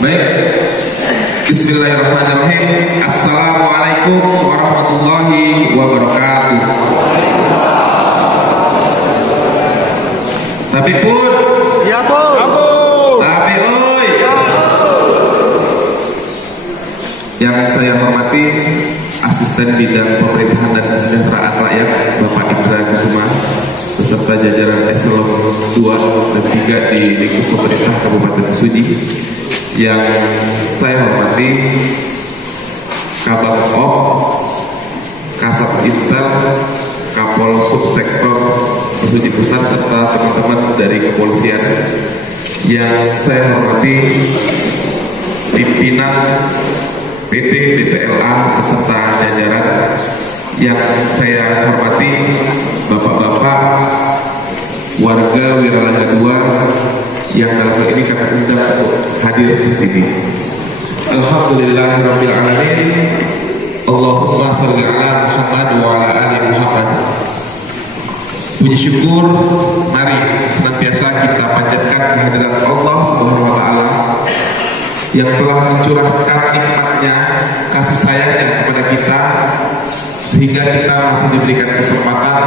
Baik, bismillahirrahmanirrahim. Assalamualaikum warahmatullahi wabarakatuh. Tapi pun, ya pun, tapi oi. Yang saya hormati Asisten Bidang Pemerintahan dan Kesejahteraan Rakyat Bapak Indra Kusuma beserta jajaran eselon 2 dan 3 di lingkup pemerintah Kabupaten Mesuji. Yang saya hormati Kabak Op, Kasat Intel, Kapol Subsektor Mesuji Pusat serta teman-teman dari kepolisian. Yang saya hormati pimpinan PT BPLA beserta jajaran. Yang saya hormati bapak-bapak warga Wiraraja 2 yang dalam hal ini kami undang untuk hadir di sini. Alhamdulillahirabbil alamin. Allahumma shalli ala Muhammad wa ala ali Muhammad. Puji syukur mari senantiasa kita panjatkan kehadiran Allah Subhanahu wa taala yang telah mencurahkan nikmatnya, kasih sayangnya kepada kita sehingga kita masih diberikan kesempatan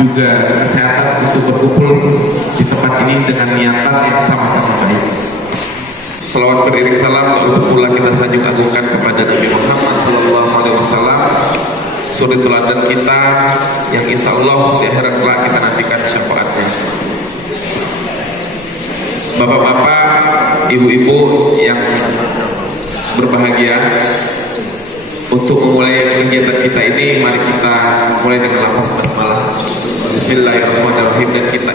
juga kesehatan untuk berkumpul di tempat ini dengan niatan yang sama-sama baik. Selawat beriring salam untuk pula kita sanjung agungkan kepada Nabi Muhammad SAW, suri teladan kita yang insya Allah di akhirat kelak kita nantikan syafaatnya. Bapak-bapak, ibu-ibu yang berbahagia, untuk memulai kegiatan kita ini, mari kita mulai dengan lafaz basmalah. Bismillahirrahmanirrahim, dan kita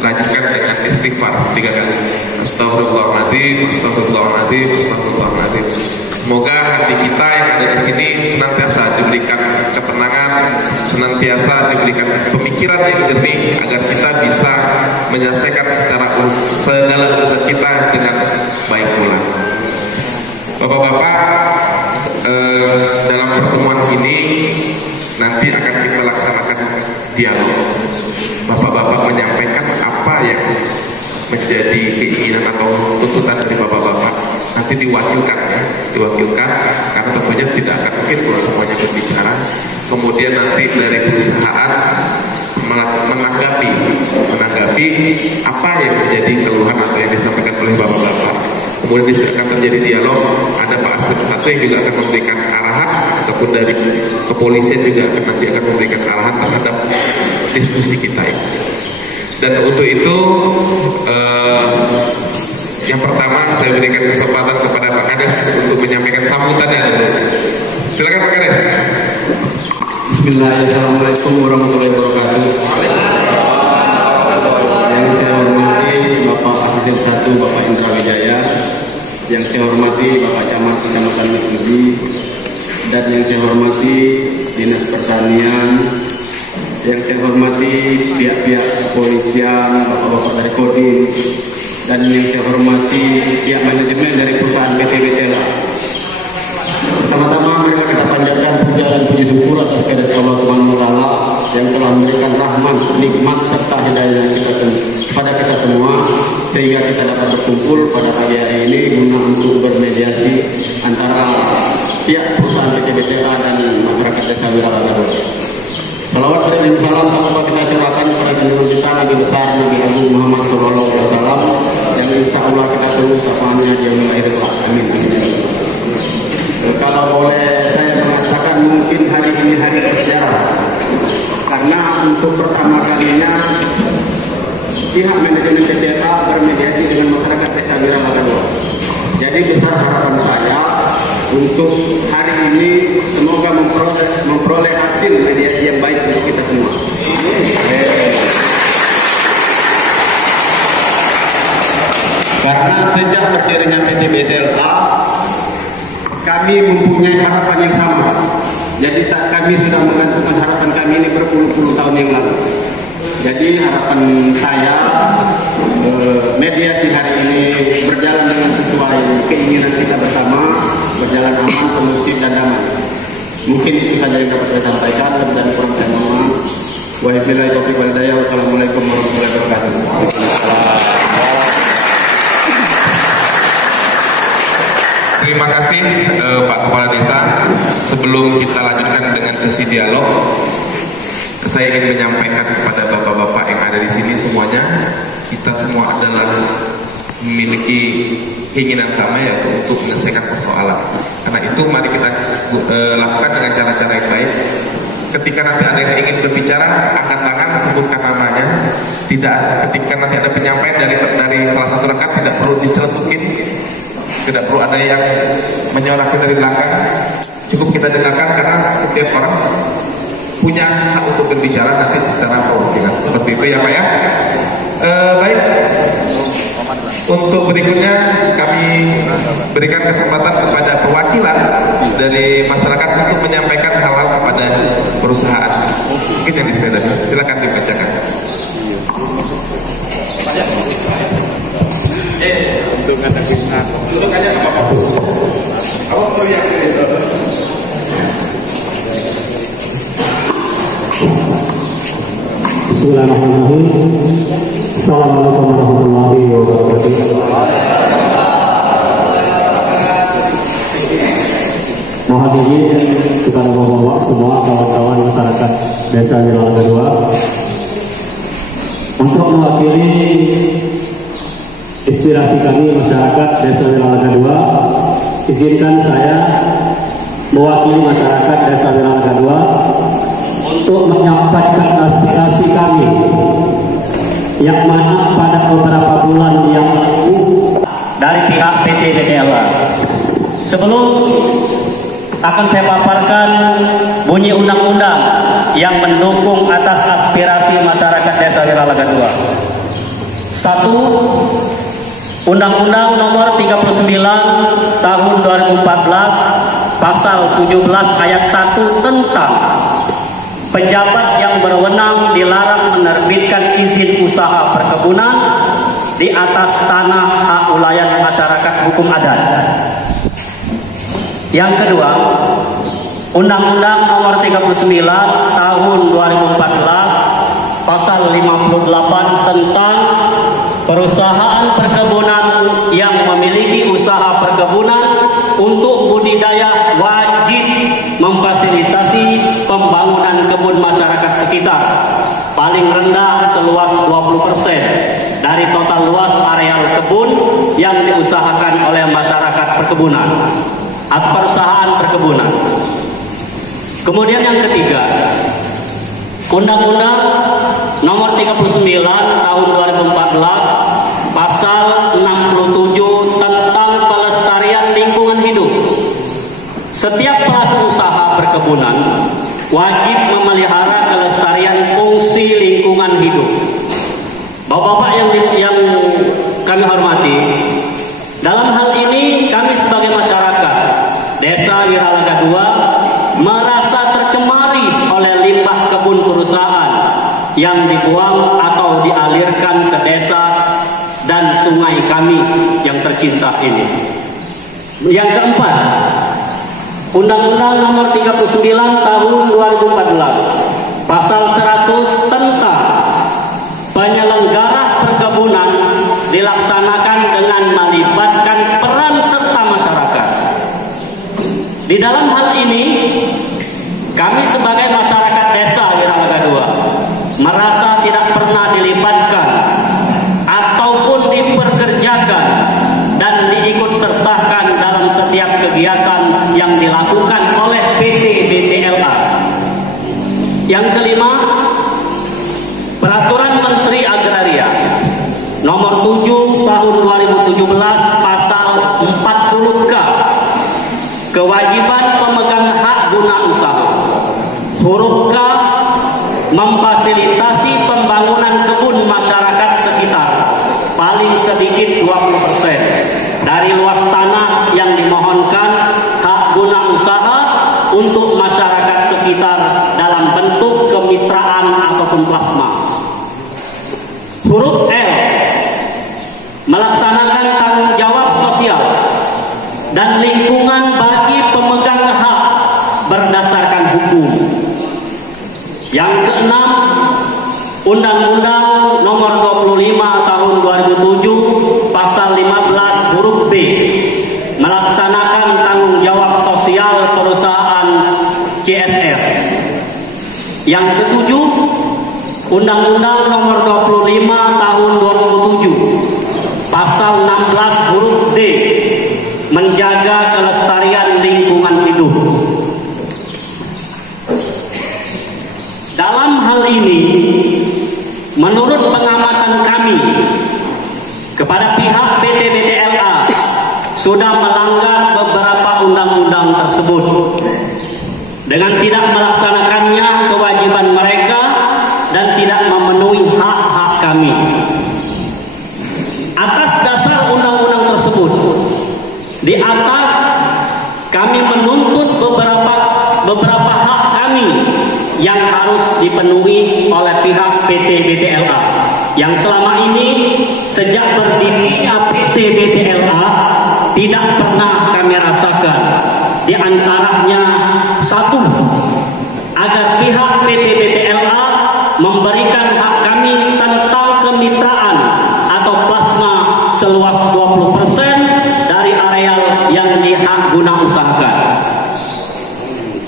lanjutkan dengan istighfar 3 kali. Astagfirullahaladzim, astagfirullahaladzim, astagfirullahaladzim. Semoga hati kita yang ada di sini senantiasa diberikan ketenangan, senantiasa diberikan pemikiran yang jernih agar kita bisa menyelesaikan segala urusan kita dengan baik pula. Bapak-bapak, dalam pertemuan ini nanti akan kita laksanakan dialog. Bapak-bapak menyampaikan apa yang menjadi keinginan atau tuntutan dari bapak-bapak. Nanti diwakilkan karena tentunya tidak akan mungkin kalau semuanya berbicara. Kemudian nanti dari perusahaan menanggapi apa yang menjadi keluhan atau yang disampaikan oleh bapak-bapak. Kemudian akan terjadi dialog. Ada Pak Asep satu yang juga akan memberikan arahan, ataupun dari kepolisian juga nanti akan memberikan arahan terhadap diskusi kita ini. Dan untuk itu yang pertama saya berikan kesempatan kepada Pak Kades untuk menyampaikan sambutannya dulu. Silakan Pak Kades. Bismillahirrahmanirrahim, warahmatullahi wabarakatuh. Yang saya hormati Bapak Asisten 1 Bapak Indra Wijaya, yang saya hormati Bapak Camat Kecamatan Mesuji, dan yang saya hormati Dinas Pertanian, yang saya hormati pihak-pihak kepolisian, bapak-bapak dari Kodim, dan yang saya hormati pihak manajemen dari perusahaan PT BPLA. Pertama-tama marilah kita panjatkan puja dan puji syukur atas kehadirat Allah Subhanahu wa taala yang telah memberikan rahmat, nikmat serta hidayah kepada kita semua sehingga kita dapat berkumpul pada pagi hari ini guna untuk bermediasi antara pihak perusahaan PT BPLA dan masyarakat Desa Wiraraja. Salawat dan salam tanpa kita curahkan kepada junjungan kita Nabi besar Nabi Agung Muhammad Sallallahu Alaihi Wasallam yang insya Allah kita tunggu sapaannya di yaumil akhir kelak. Amin. Kalau boleh saya mengatakan mungkin hari ini hari bersejarah karena untuk pertama kalinya pihak manajemen BPLA bermediasi dengan masyarakat Desa Wiraraja. Jadi besar harapan saya untuk hari ini semoga memperoleh hasil mediasi yang baik untuk kita semua. Karena sejak berdirinya PT BPLA kami mempunyai harapan yang sama. Jadi kami sudah menggantungkan harapan kami ini berpuluh-puluh tahun yang lalu. Jadi harapan saya mediasi hari ini berjalan dengan sesuai keinginan kita bersama, berjalan aman, kondusif dan damai. Mungkin itu saja yang dapat saya sampaikan. Lebih dari kurang saya mohon. Wabillahi taufiq wal hidayah. Wassalamualaikum warahmatullahi wabarakatuh. Terima kasih Pak Kepala Desa. Sebelum kita lanjutkan dengan sesi dialog, saya ingin menyampaikan kepada bapak-bapak yang ada di sini semuanya, kita semua adalah memiliki keinginan sama, yaitu untuk menyelesaikan persoalan. Karena itu mari kita lakukan dengan cara-cara yang baik. Ketika nanti ada yang ingin berbicara, angkat tangan, sebutkan namanya. Tidak, ketika nanti ada penyampaian dari salah satu rekan, tidak perlu diceletukin, tidak perlu ada yang menyorakin dari belakang. Cukup kita dengarkan, karena setiap orang punya hak untuk berbicara nanti secara produktif. Seperti itu ya Pak ya. Baik. Untuk berikutnya kami berikan kesempatan kepada perwakilan dari masyarakat untuk menyampaikan hal-hal kepada perusahaan. Mungkin yang disediakan, silakan dibacakan. Bismillahirrahmanirrahim. Assalamualaikum warahmatullahi wabarakatuh. Mohon izin kepada bapak-bapak semua, kawan-kawan masyarakat Desa Wiralaga 2 untuk mewakili inspirasi kami masyarakat Desa Wiralaga 2. Izinkan saya mewakili masyarakat Desa Wiralaga 2 untuk menyampaikan aspirasi kami yang mana pada beberapa bulan yang lalu dari pihak PT BTLA. Sebelum akan saya paparkan bunyi undang-undang yang mendukung atas aspirasi masyarakat Desa Wiralaga 2. 1. Undang-Undang Nomor 39 Tahun 2014 Pasal 17 Ayat 1 tentang pejabat yang berwenang dilarang menerbitkan izin usaha perkebunan di atas tanah hak ulayan masyarakat hukum adat. Yang kedua, Undang-Undang Nomor 39 Tahun 2014 Pasal 58 tentang perusahaan perkebunan yang memiliki usaha perkebunan untuk budidaya wajib memfasilitasi pembangunan kebun masyarakat sekitar paling rendah seluas 20% dari total luas areal kebun yang diusahakan oleh masyarakat perkebunan atau perusahaan perkebunan. Kemudian yang ketiga, Undang-Undang Nomor 39 Tahun 2014 Pasal 67 tentang pelestarian lingkungan hidup. Setiap pelaku usaha perkebunan wajib memelihara kelestarian fungsi lingkungan hidup. Bapak-bapak yang kami hormati, dalam hal ini kami sebagai masyarakat Desa Wiralaga 2 merasa tercemari oleh limbah kebun perusahaan yang dibuang atau dialirkan ke desa dan sungai kami yang tercinta ini. Yang keempat, Undang-Undang Nomor 39 Tahun 2014 Pasal 100 tentang penyelenggara perkebunan dilaksanakan dengan melibatkan peran serta masyarakat. Di dalam hal ini, kami sebagai masyarakat Desa Wiralaga 2 merasa tidak pernah dilibatkan ataupun diperkerjakan dan diikutsertakan dalam setiap kegiatan yang dilakukan oleh PT BTLA. Yang kelima, Peraturan Menteri Agraria Nomor 7 Tahun 2017 Pasal 40K, kewajiban pemegang hak guna usaha. Huruf K, memfasilitasi pembangunan kebun masyarakat sekitar paling sedikit 20% dari luas tanah yang dimohonkan hak guna usaha untuk masyarakat sekitar dalam bentuk kemitraan ataupun plasma. Huruf L, melaksanakan tanggung jawab sosial dan lingkungan bagi pemegang hak berdasarkan hukum. Yang keenam, Undang-Undang Nomor 25 Tahun 2007 Pasal 15 huruf B, melaksanakan Yang ketujuh, Undang-Undang Nomor 25 Tahun 2007 Pasal 16 huruf D, menjaga kelestarian lingkungan hidup. Dalam hal ini, menurut pengamatan kami, kepada pihak PT BTLA sudah melanggar beberapa undang-undang tersebut dengan tidak melaksanakannya kewajiban mereka dan tidak memenuhi hak-hak kami. Atas dasar undang-undang tersebut, di atas kami menuntut beberapa hak kami yang harus dipenuhi oleh pihak PT BTLA yang selama ini sejak berdirinya PT BTLA tidak pernah kami rasakan. Di antaranya satu, agar pihak PT BTLA memberikan hak kami tentang kemitraan atau plasma seluas 20% dari areal yang dihak guna usahakan.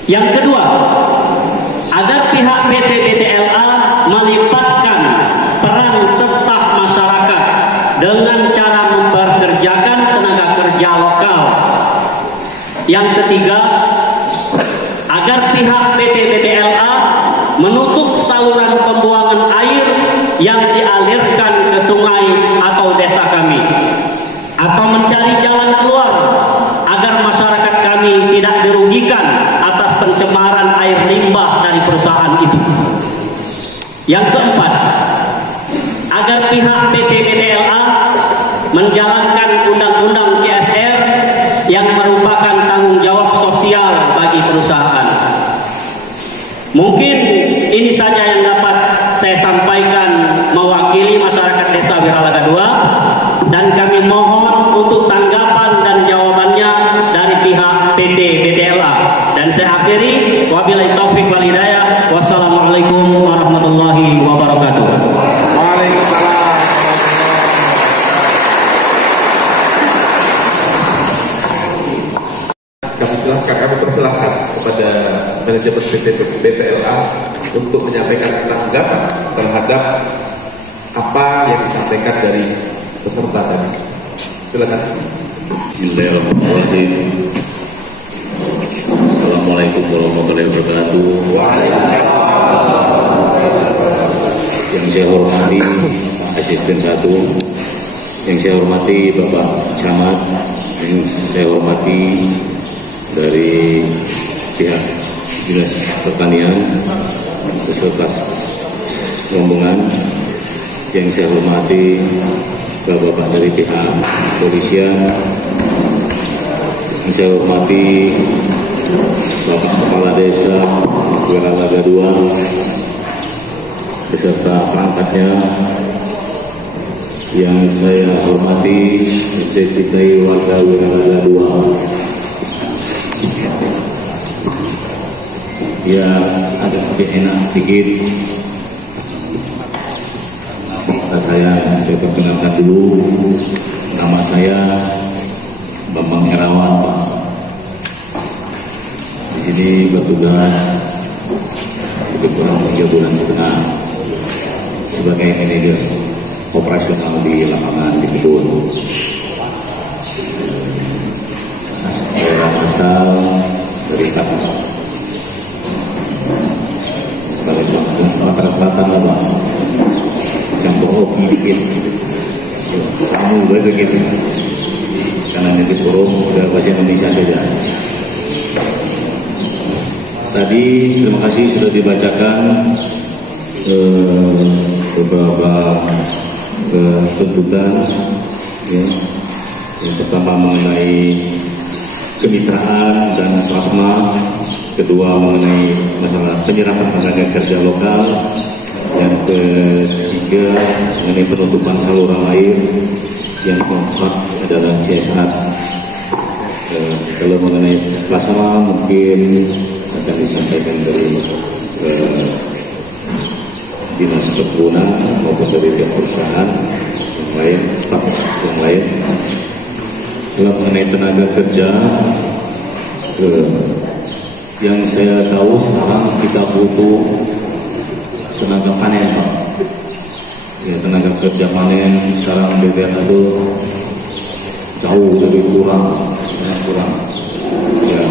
Yang kedua, agar pihak PT BTLA melibatkan peran serta masyarakat dengan cara memperkerjakan tenaga kerja lokal. Yang ketiga, agar pihak PT BTLA menutup saluran pembuangan air yang dialirkan ke sungai atau desa kami, atau mencari jalan keluar agar masyarakat kami tidak dirugikan atas pencemaran air limbah dari perusahaan itu. Yang keempat, agar pihak PT BTLA menjalankan undang-undang CSR yang merupakan tanggung jawab sosial bagi perusahaan. Mungkin ini saja yang dapat saya sampaikan mewakili masyarakat Desa Wiralaga II, dan kami mohon untuk tanggapan dan jawabannya dari pihak PT BTLA. Dan saya akhiri, wabillahi taufik wal hidayah. Wassalamualaikum warahmatullahi wabarakatuh. Waalaikumsalam. Kami persilahkan kepada manajemen PT BTLA untuk menyampaikan tanggapan terhadap apa yang disampaikan dari peserta tadi. Silakan. Bismillahirrahmanirrahim. Assalamualaikum warahmatullahi wabarakatuh. Yang saya hormati Asisten 1, yang saya hormati Bapak Camat, yang saya hormati dari pihak Dinas Pertanian beserta rombongan, yang saya hormati Bapak dari pihak kepolisian, yang saya hormati Bapak Kepala Desa Wiralaga II beserta perangkatnya, yang saya hormati dan saya cintai warga Wiralaga II. Ya, agak lebih enak sedikit. Saya perkenalkan dulu, nama saya Bambang Herawan, Pak. Di sini bertugas lebih kurang 3 bulan setengah sebagai manajer operasional di lapangan di kebun. Saya asal dari Kampung Sumatera Selatan, Pak. Campur hoki dikit, kamu bahasa gitu, karena nanti forum udah bahasa Indonesia saja. Tadi terima kasih sudah dibacakan beberapa tuntutan, ya. Yang pertama mengenai kemitraan dan plasma, kedua mengenai masalah penyerapan tenaga kerja lokal, yang ketiga mengenai penutupan saluran air, yang keempat adalah CSR. Kalau mengenai plasma mungkin akan disampaikan dari dinas perkebunan maupun dari pihak perusahaan yang lain, staf yang lain. Kalau mengenai tenaga kerja, yang saya tahu sekarang kita butuh tenaga panen, Pak. Ya, tenaga kerja panen sekarang BBM itu jauh lebih kurang. Ya,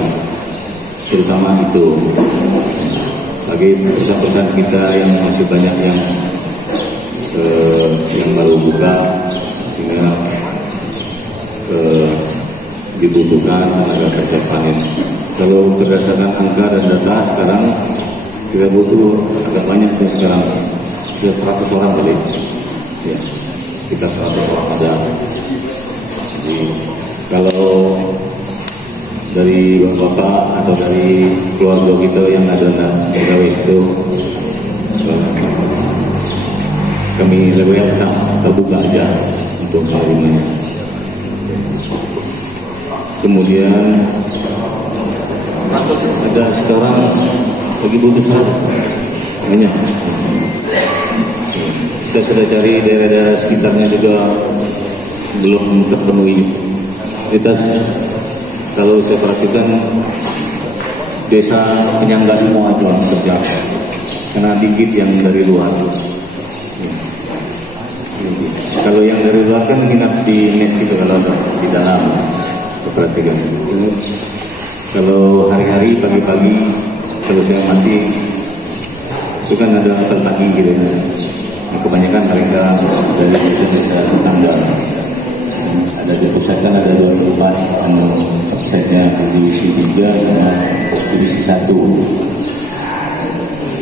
terutama itu. Bagi perusahaan kita yang masih banyak yang baru buka, sehingga dibutuhkan tenaga kerja panen. Kalau berdasarkan angka dan data sekarang kita butuh agak banyak nih sekarang, sudah 100 orang tadi. Ya, kita 100 orang ada. Jadi kalau dari bapak atau dari keluarga kita yang ada pegawai itu, kami lebih terbuka aja untuk menerimanya. Kemudian ada sekarang lagi butuh banyak. Kita sudah cari daerah-daerah sekitarnya juga belum terpenuhi. Kita kalau saya perhatikan desa penyangga semua itu kerja, karena dikit yang dari luar. Kalau yang dari luar kan minat di mes gitu, kalau di dalam perhatikan. Kalau hari-hari pagi-pagi kalau saya mati itu kan ada pagi gitu. Nah, kebanyakan mereka dari desa tetangga. Ada di pusat kan ada 2 tempat, pusatnya divisi 3 dan divisi 1.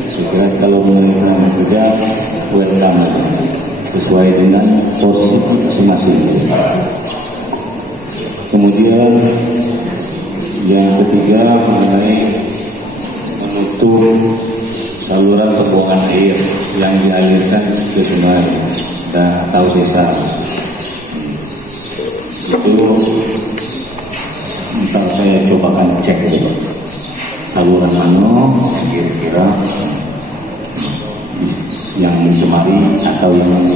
Saya kira kalau mengenai kerja welcome sesuai dengan pos masing-masing. Kemudian yang ketiga mengenai menutup saluran pembuangan air yang dialirkan ke sungai atau desa. Itu ntar saya cobakan cek dulu saluran mana kira-kira yang mencemari atau yang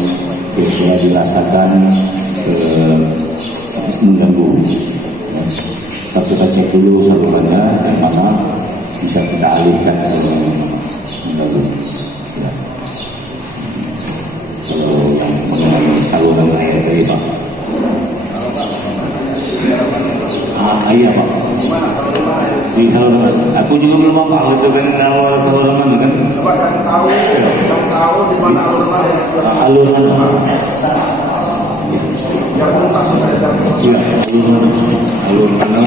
kira-kira dirasakan mengganggu. Tapi kita cek dulu salurannya yang mana bisa kita alihkan ke mengganggu. Ya. Kalau yang mengenai saluran air tadi, Pak. Iya, Pak. Di saluran. Aku juga belum hafal itu kan kalau saluran mana kan. Coba tahu di mana alur mana? Iya, alur mana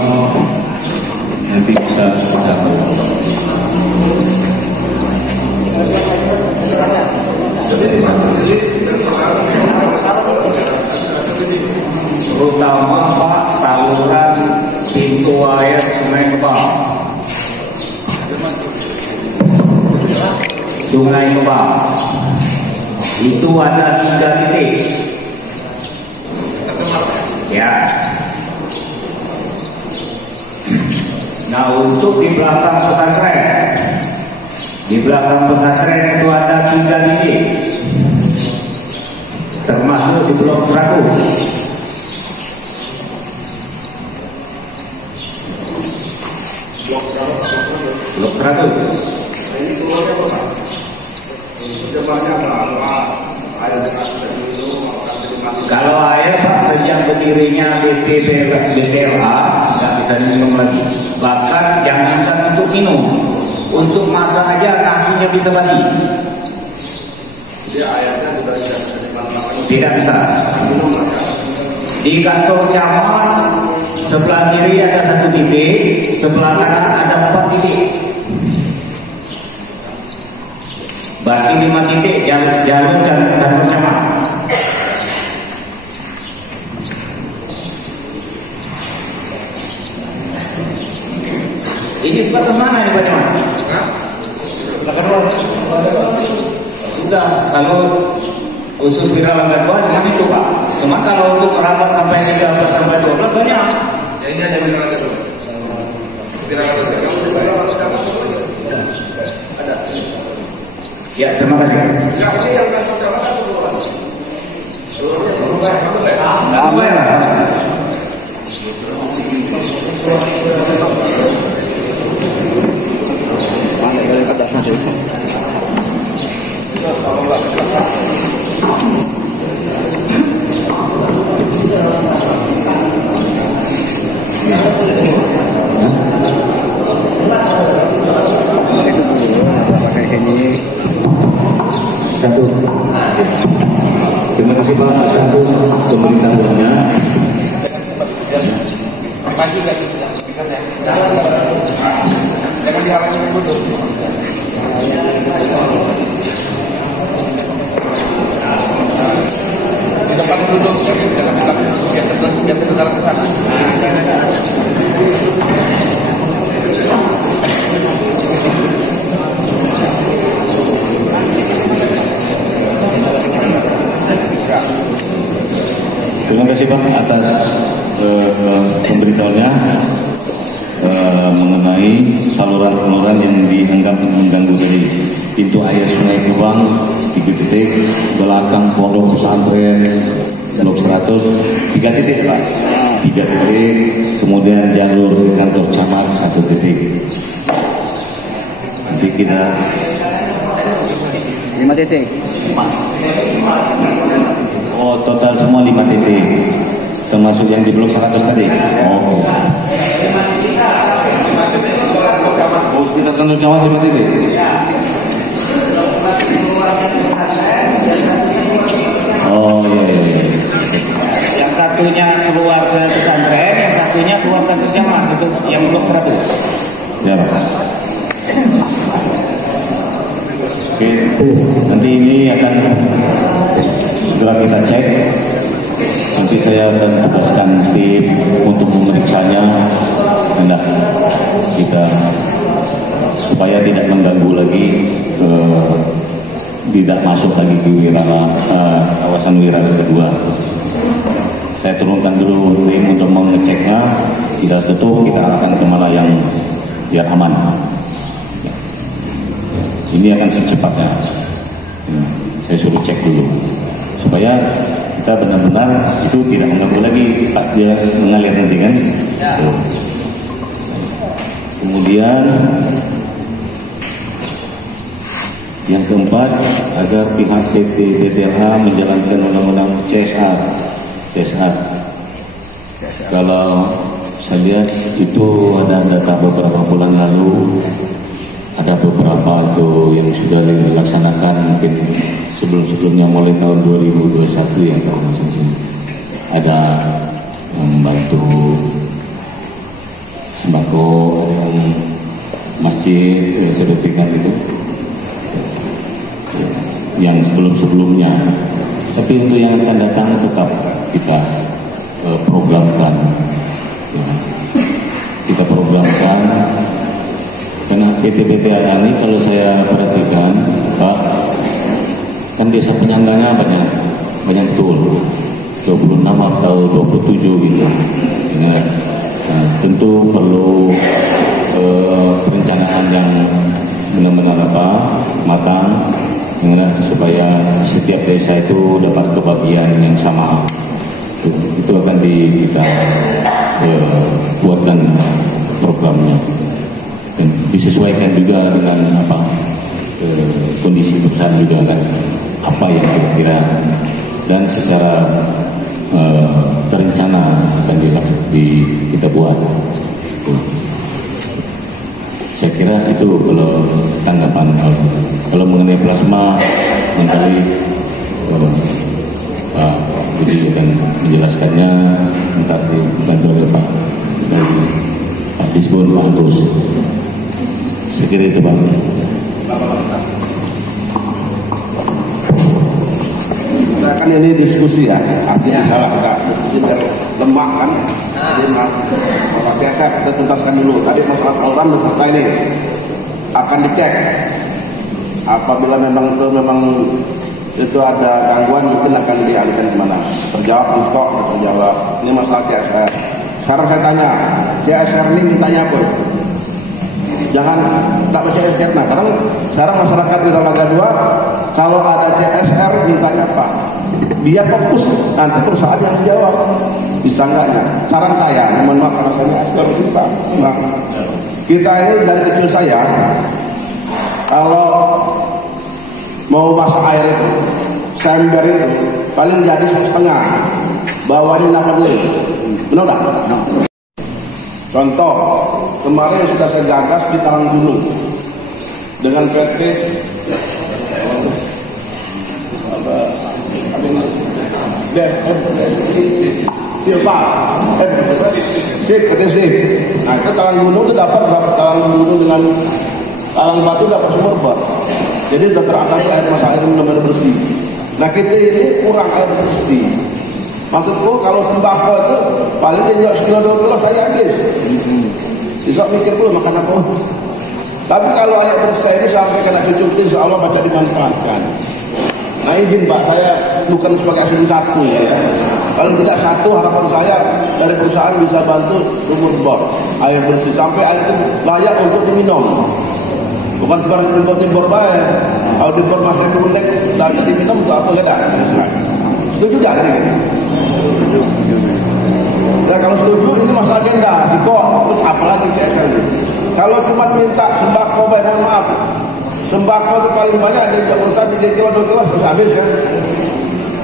nanti bisa tahu. Terutama Pak saluran pintu air Sungai Kebang. Sungai Kebang itu ada 3 titik. Ya. Nah, untuk di belakang pesantren itu ada 3 titik, termasuk di Blok 100. Blok 100. Ini keluarnya apa? Jemaahnya apa? Air kalau air Pak sejak berdirinya BPLA nggak bisa minum lagi. Bahkan jangankan untuk minum, untuk masak aja nasinya bisa basi. Jadi airnya sudah tidak bisa. Di kantor camat sebelah kiri ada 1 titik, sebelah kanan ada 4 titik. Berarti 5 titik jalur kantor camat. Ini sebelah mana ini Pak Camat? Sudah, kalau khusus Wira Langgar 2 cuma itu Pak. Cuma kalau untuk rapat sampai 13 sampai 12 banyak. Ya ini aja Wira Langgar 2. Wira Langgar 2. Ada. Ya, terima kasih. Ya, ini yang kantor camat kan keluar. Apa ya? Terima kasih Pak atas pemberitahuannya. Jangan dihalangi dulu. Di depan duduk, jangan biar terdalam ke sana. Terima kasih Pak atas pemberitahuannya mengenai saluran-saluran yang dianggap mengganggu tadi. Pintu air Sungai Kubang 3 titik, belakang pondok pesantren blok 100 3 titik Pak, 3 titik, kemudian jalur kantor camat 1 titik. Nanti kita 5 titik. Oh, total semua 5 titik. Termasuk yang di blok 100 tadi. Oh. Oh, sekitar kantor camat 5 titik. Oh, iya. Yang satunya keluar ke pesantren, yang satunya keluar ke camat, itu yang blok 100. Ya, Pak. Oke, nanti ini akan segera kita cek. Nanti saya akan tugaskan tim untuk memeriksanya, hendak kita supaya tidak mengganggu lagi, tidak masuk lagi ke kawasan wilayah kedua. Saya turunkan dulu tim untuk mengeceknya. Kita tutup, kita arahkan kemana yang biar aman. Ini akan secepatnya. Saya suruh cek dulu supaya kita benar-benar itu tidak mengganggu lagi pas dia mengalir nanti kan. Kemudian yang keempat, agar pihak PT BTLH menjalankan undang-undang CSR. Kalau saya lihat itu ada data beberapa bulan lalu, ada beberapa itu yang sudah dilaksanakan mungkin sebelum-sebelumnya mulai tahun 2021 yang termasuk ada membantu sembako masjid seperti kan itu yang sebelum-sebelumnya. Tapi untuk yang akan datang tetap kita programkan, ya. Kita programkan. Karena PT-PT ini kalau saya perhatikan, Pak, kan desa penyangganya banyak betul, 26 atau 27 gitu. Nah, tentu perlu perencanaan yang benar-benar matang, supaya setiap desa itu dapat kebagian yang sama. Itu akan kita buatkan programnya. Dan disesuaikan juga dengan kondisi perusahaan juga kan, apa yang kira-kira dan secara terencana akan kita buat. Saya kira itu kalau tanggapan kalau mengenai plasma nanti Pak Budi akan menjelaskannya nanti dibantu oleh Pak Disbun Pak Agus. Saya kira itu Pak. Kan ini diskusi ya, artinya salah kita lemah kan. Kalau biasa kita tuntaskan dulu. Tadi masalah program selesai ini akan dicek. Apabila memang itu ada gangguan mungkin akan dialihkan kemana. Terjawab untuk terjawab. Ini masalah CSR. Sekarang saya tanya, CSR ini mintanya apa? Jangan tak percaya fitnah. Karena sekarang masyarakat di Raga 2 kalau ada CSR mintanya apa? Dia fokus, nanti perusahaan yang menjawab. Bisa enggaknya? Saran saya, mohon maaf karena saya kita. Nah, kita ini dari kecil saya, kalau mau masak air itu, ember itu paling jadi 1,5, bawahnya 8 liter. Benar tak? No. Contoh, kemarin sudah saya gagas di Talang Gunung dengan PT sip. Nah itu talang gunung itu dapat talang gunung dengan talang batu dapat sumur bor. Jadi sudah teratasi air benar-benar bersih. Nah kita ini kurang air bersih. Maksudku kalau sembako itu paling dia sekilo 2 kilo saya habis. Bisa mikir dulu makan apa. Tapi kalau air bersih ini sampai kena cucu insya Allah baca dimanfaatkan. Nah izin Pak, saya bukan sebagai asisten satu ya. Kalau tidak satu harapan saya dari perusahaan bisa bantu sumur bor air bersih sampai air itu layak untuk diminum. Bukan sebarang impor baik. Kalau impor masih kuning layak diminum untuk apa kita? Setuju tak? Nah kalau setuju ini masalah agenda. Kok terus apalagi CSR ini? Kalau cuma minta sembako baik, mohon maaf. Sembako itu paling banyak ada di urusan 3 kilo 2 kilo sudah habis ya.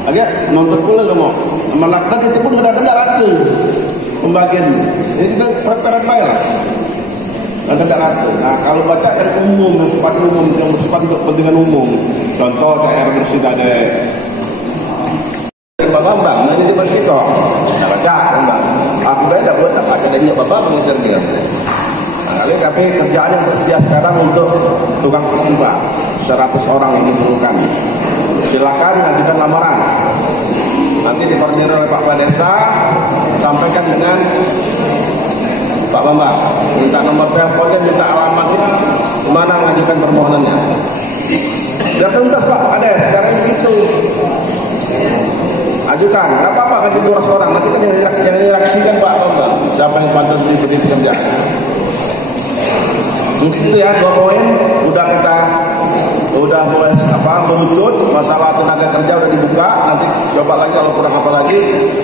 Agak nonton pula semua. Melaknat itu pun kadang-kadang rata pembagian. Ini kita prepare lah. Kadang-kadang rata. Nah kalau baca yang umum, yang bersifat untuk kepentingan umum. Contoh air bersih ada. Pak Bambang, nanti di Persiko. Nah baca Bambang. Aku beda buat tak baca dan nyoba Bambang yang sering. Tapi kerjaan yang tersedia sekarang untuk tukang pompa 100 orang yang diperlukan. Silakan ajukan lamaran. Nanti dikoordinir oleh Pak Kepala Desa, sampaikan dengan Pak Bambang. Minta nomor teleponnya, minta alamatnya, mana mengajukan permohonannya. Biar tuntas Pak, ada sekarang begitu. Ajukan, nggak apa-apa kan itu orang. Nanti kan yang direaksikan Pak Bambang. Siapa yang pantas diberi kerjaan. Itu ya 2 poin udah mulai melucut. Masalah tenaga kerja udah dibuka, nanti coba lagi kalau kurang apa lagi.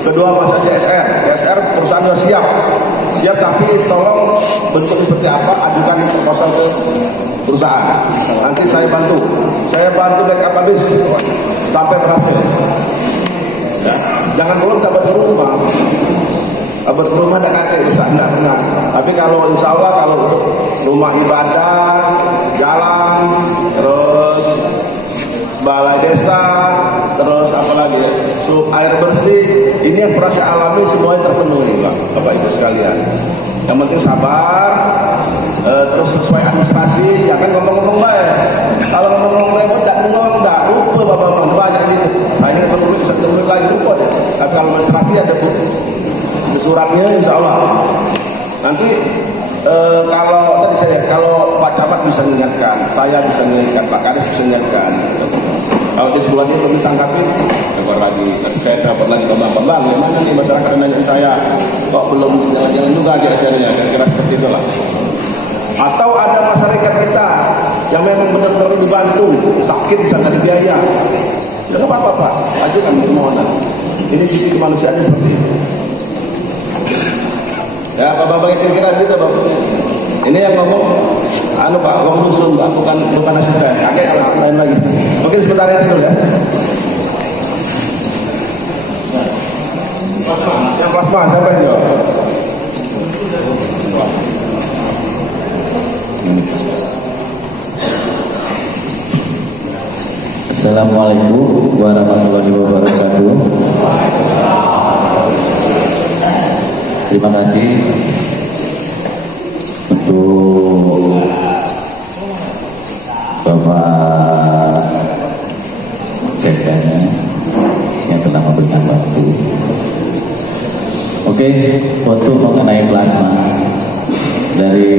Kedua masalah CSR perusahaan sudah siap tapi tolong bentuk seperti apa ajukan proposal ke perusahaan. Nanti saya bantu backup habis sampai berhasil ya. Jangan dulu kita buat rumah ada kakek besar enggak. Tapi kalau insya Allah kalau untuk rumah ibadah, jalan, terus balai desa, terus apa lagi ya, air bersih, ini yang pernah saya alami semuanya terpenuhi Bapak Ibu sekalian. Yang penting sabar, terus sesuai administrasi, jangan ngomong-ngomong baik. Kalau ngomong-ngomong baik, enggak lupa Bapak banyak gitu. Nah ini perlu bisa ketemu lagi lupa deh. Tapi kalau administrasi ada suratnya insya Allah. Nanti kalau tadi kalau Pak Camat bisa mengingatkan, saya bisa mengingatkan, Pak Kades bisa mengingatkan. Kalau di sebulan ini belum ditangkapin, tegur lagi. Nanti saya telepon lagi ke Bang, gimana nih masyarakat nanya saya, kok belum jalan-jalan juga GSN-nya, kira-kira seperti itulah. Atau ada masyarakat kita yang memang benar-benar dibantu, sakit bisa nggak biaya, tidak apa-apa Pak, ajukan permohonan. Ini sisi kemanusiaannya seperti itu. Ya Bapak kira-kira gitu Bapak. Ini yang ngomong Pak, uang dusun Pak, bukan asisten. Oke, lain lagi. Oke, sebentar ya dulu ya. Yang plasma siapa yang jawab? Assalamualaikum warahmatullahi wabarakatuh. Terima kasih untuk Bapak Sekdanya yang telah memberikan waktu. Oke, untuk mengenai plasma dari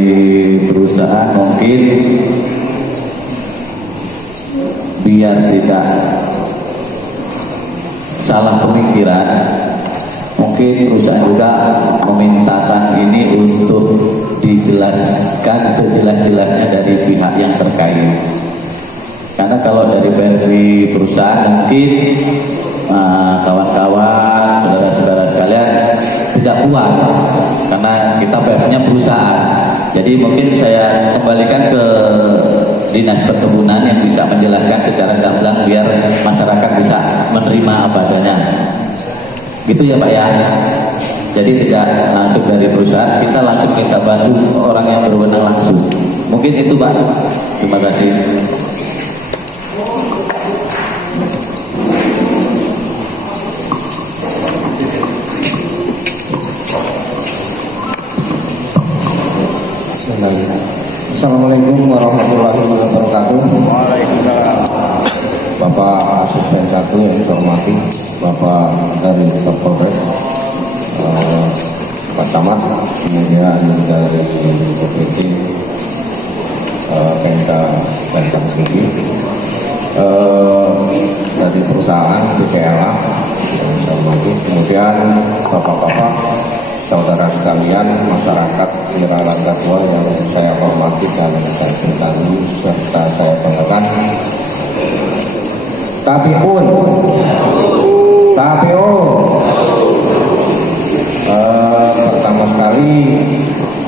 perusahaan mungkin biar tidak salah pemikiran, mungkin perusahaan juga memintakan ini untuk dijelaskan sejelas-jelasnya dari pihak yang terkait. Karena kalau dari versi perusahaan mungkin kawan-kawan, saudara-saudara sekalian tidak puas karena kita versinya perusahaan. Jadi mungkin saya kembalikan ke Dinas Perkebunan yang bisa menjelaskan secara gamblang biar masyarakat bisa menerima apa adanya. Gitu ya Pak ya. Jadi tidak langsung dari perusahaan, kita langsung kita bantu orang yang berwenang langsung. Mungkin itu Pak. Terima kasih. Assalamualaikum warahmatullahi wabarakatuh. Bapak Asisten 1 yang saya hormati, Bapak dari Kapolres, Pak Camat, kemudian dari OPT, Pemda dan Kamsisi, dari perusahaan BPLA yang saya hormati, kemudian bapak-bapak, saudara sekalian, masyarakat Wiralaga-Tua yang saya hormati dan saya cintai serta saya banggakan. Tabiun, pertama sekali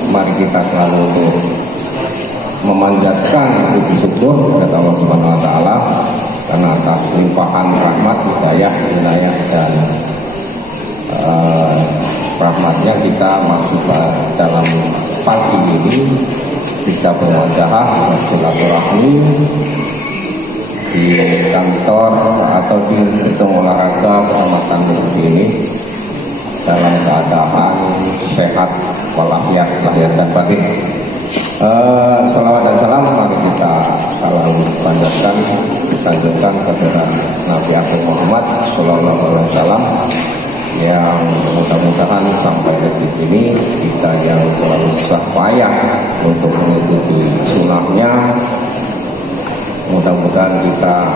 mari kita selalu memanjatkan puji syukur kepada Allah Subhanahu Wa Taala karena atas limpahan rahmat, hidayah, wilayah dan rahmatnya kita masih dalam pagi ini bisa bermuajahah bersilaturahmi di kantor atau di gedung olahraga Kecamatan Mesji ini dalam keadaan sehat walafiat lahir dan batin. Salawat dan salam mari kita selalu panjatkan, ditanjungkan kepada Nabi Agung Muhammad Sallallahu Alaihi Wasallam yang mudah-mudahan sampai detik ini kita yang selalu susah payah untuk mengikuti sunnahnya, mudah-mudahan kita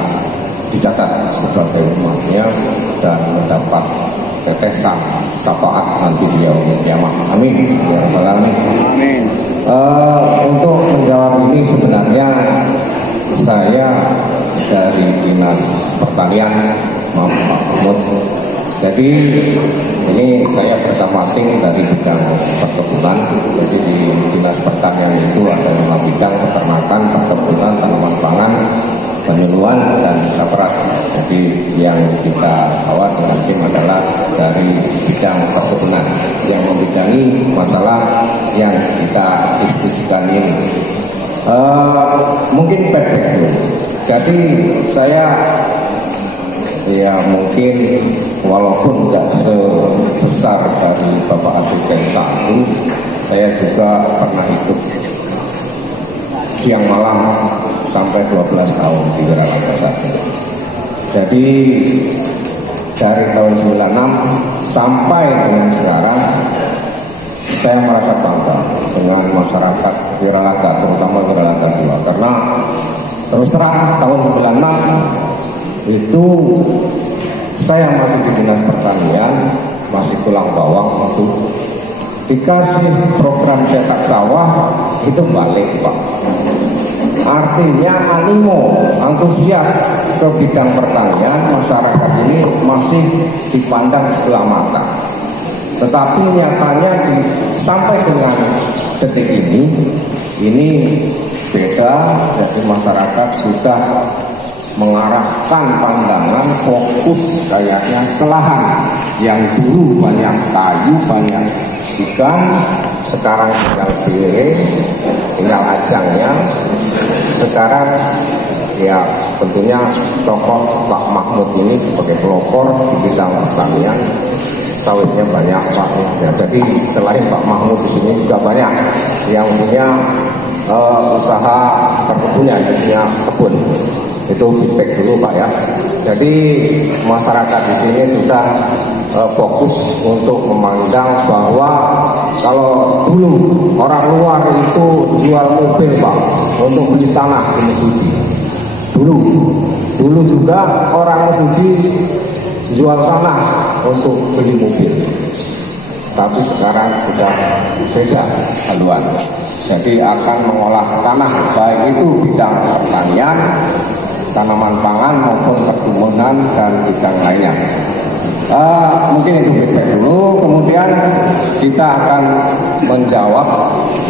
dicatat sebagai umatnya dan mendapat tetesan syafaat nanti di yaumul kiamah. Amin ya rabbal alamin. Amin. Untuk menjawab ini sebenarnya saya dari Dinas Pertanian Pak Mahmud. Jadi ini saya bersama tim dari bidang perkebunan. Jadi di Dinas Pertanian itu ada 5 bidang: peternakan, perkebunan, tanaman pangan, penyuluhan, dan sapras. Jadi yang kita bawa dengan tim adalah dari bidang perkebunan yang membidangi masalah yang kita diskusikan ini. Mungkin background dulu. Jadi saya ya mungkin walaupun nggak sebesar dari Bapak Asisten 1, saya juga pernah ikut siang malam sampai 12 tahun di Wiralaga 1. Jadi dari tahun 96 sampai dengan sekarang saya merasa bangga dengan masyarakat Wiralaga, terutama Wiralaga 2, karena terus terang tahun 96 itu saya masih di Dinas Pertanian, masih tulang bawang waktu dikasih program cetak sawah itu balik Pak. Artinya animo, antusias ke bidang pertanian masyarakat ini masih dipandang sebelah mata. Tetapi nyatanya sampai dengan detik ini beda. Jadi masyarakat sudah mengarahkan pandangan fokus kayaknya ke lahan yang dulu banyak kayu, banyak ikan, sekarang tinggal pilih, tinggal ajangnya. Sekarang ya tentunya tokoh Pak Mahmud ini sebagai pelopor di bidang pertanian, sawitnya banyak Pak. Ya, jadi selain Pak Mahmud di sini juga banyak yang punya usaha perkebunan, punya kebun. Itu feedback dulu Pak ya. Jadi masyarakat di sini sudah fokus untuk memandang bahwa kalau dulu orang luar itu jual mobil Pak untuk beli tanah di Mesuji. Dulu juga orang Mesuji jual tanah untuk beli mobil. Tapi sekarang sudah beda haluan. Jadi akan mengolah tanah baik itu bidang pertanian, tanaman pangan maupun perkebunan dan bidang lainnya. Mungkin itu feedback dulu, kemudian kita akan menjawab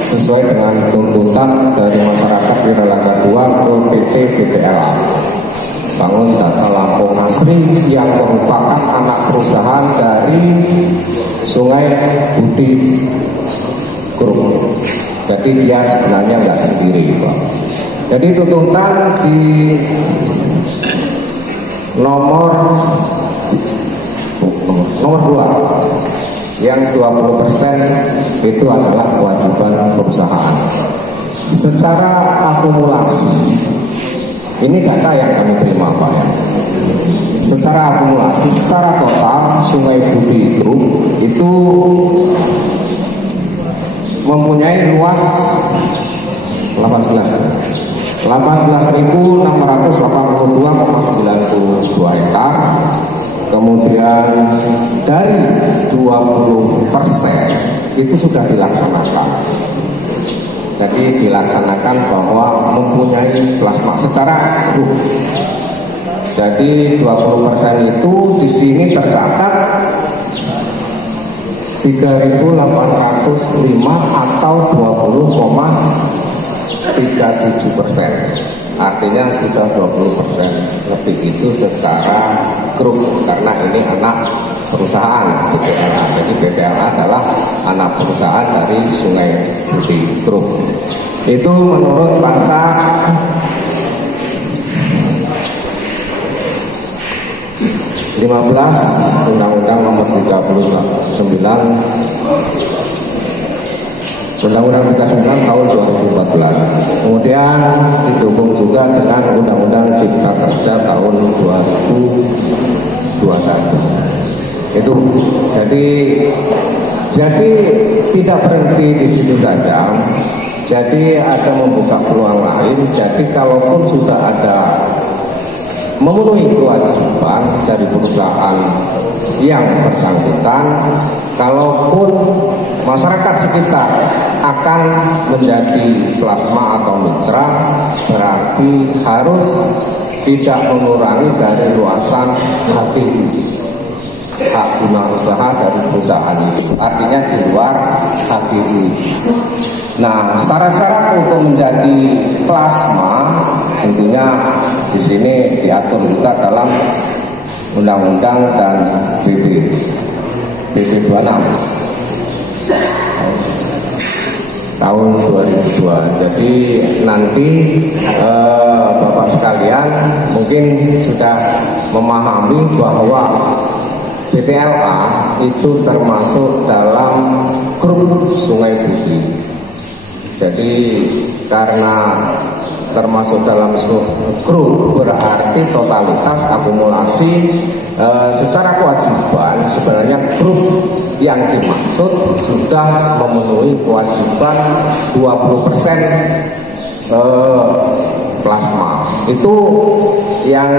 sesuai dengan tuntutan dari masyarakat Wiralaga 2 ke PT BPLA Bangun Data Lampung Asri yang merupakan anak perusahaan dari Sungai Budi Group. Jadi dia sebenarnya nggak sendiri Pak. Jadi tuntutan di nomor 2 yang 20% itu adalah kewajiban perusahaan. secara akumulasi, ini data yang kami terima Pak ya. Secara akumulasi, secara total Sungai Budi Group itu mempunyai luas 18.682,92 hektar. Kemudian dari 20% itu sudah dilaksanakan. Jadi dilaksanakan bahwa mempunyai plasma secara grup. Jadi 20% itu di sini tercatat 3.805 atau 20,37%. Artinya sudah 20% lebih itu secara grup, karena ini anak perusahaan BPLA. Jadi BPLA adalah anak perusahaan dari Sungai Budi Group. Itu menurut pasal 15 Undang-Undang Nomor 39 Undang-Undang 39 tahun 2014. Kemudian didukung juga dengan Undang-Undang Cipta Kerja tahun 2021. Itu jadi tidak berhenti di situ saja. Jadi ada membuka peluang lain. Jadi kalaupun sudah ada memenuhi kewajiban dari perusahaan yang bersangkutan, kalaupun masyarakat sekitar akan menjadi plasma atau mitra, berarti harus tidak mengurangi dari luasan hak guna usaha dari perusahaan itu, artinya di luar HGI. Nah, syarat-syarat untuk menjadi plasma tentunya di sini diatur juga dalam Undang-Undang dan PP 26 tahun 2002. Jadi nanti Bapak sekalian mungkin sudah memahami bahwa BPLA itu termasuk dalam grup Sungai Budi. Jadi karena termasuk dalam grup berarti totalitas akumulasi secara kewajiban sebenarnya grup yang dimaksud sudah memenuhi kewajiban 20% plasma. Itu yang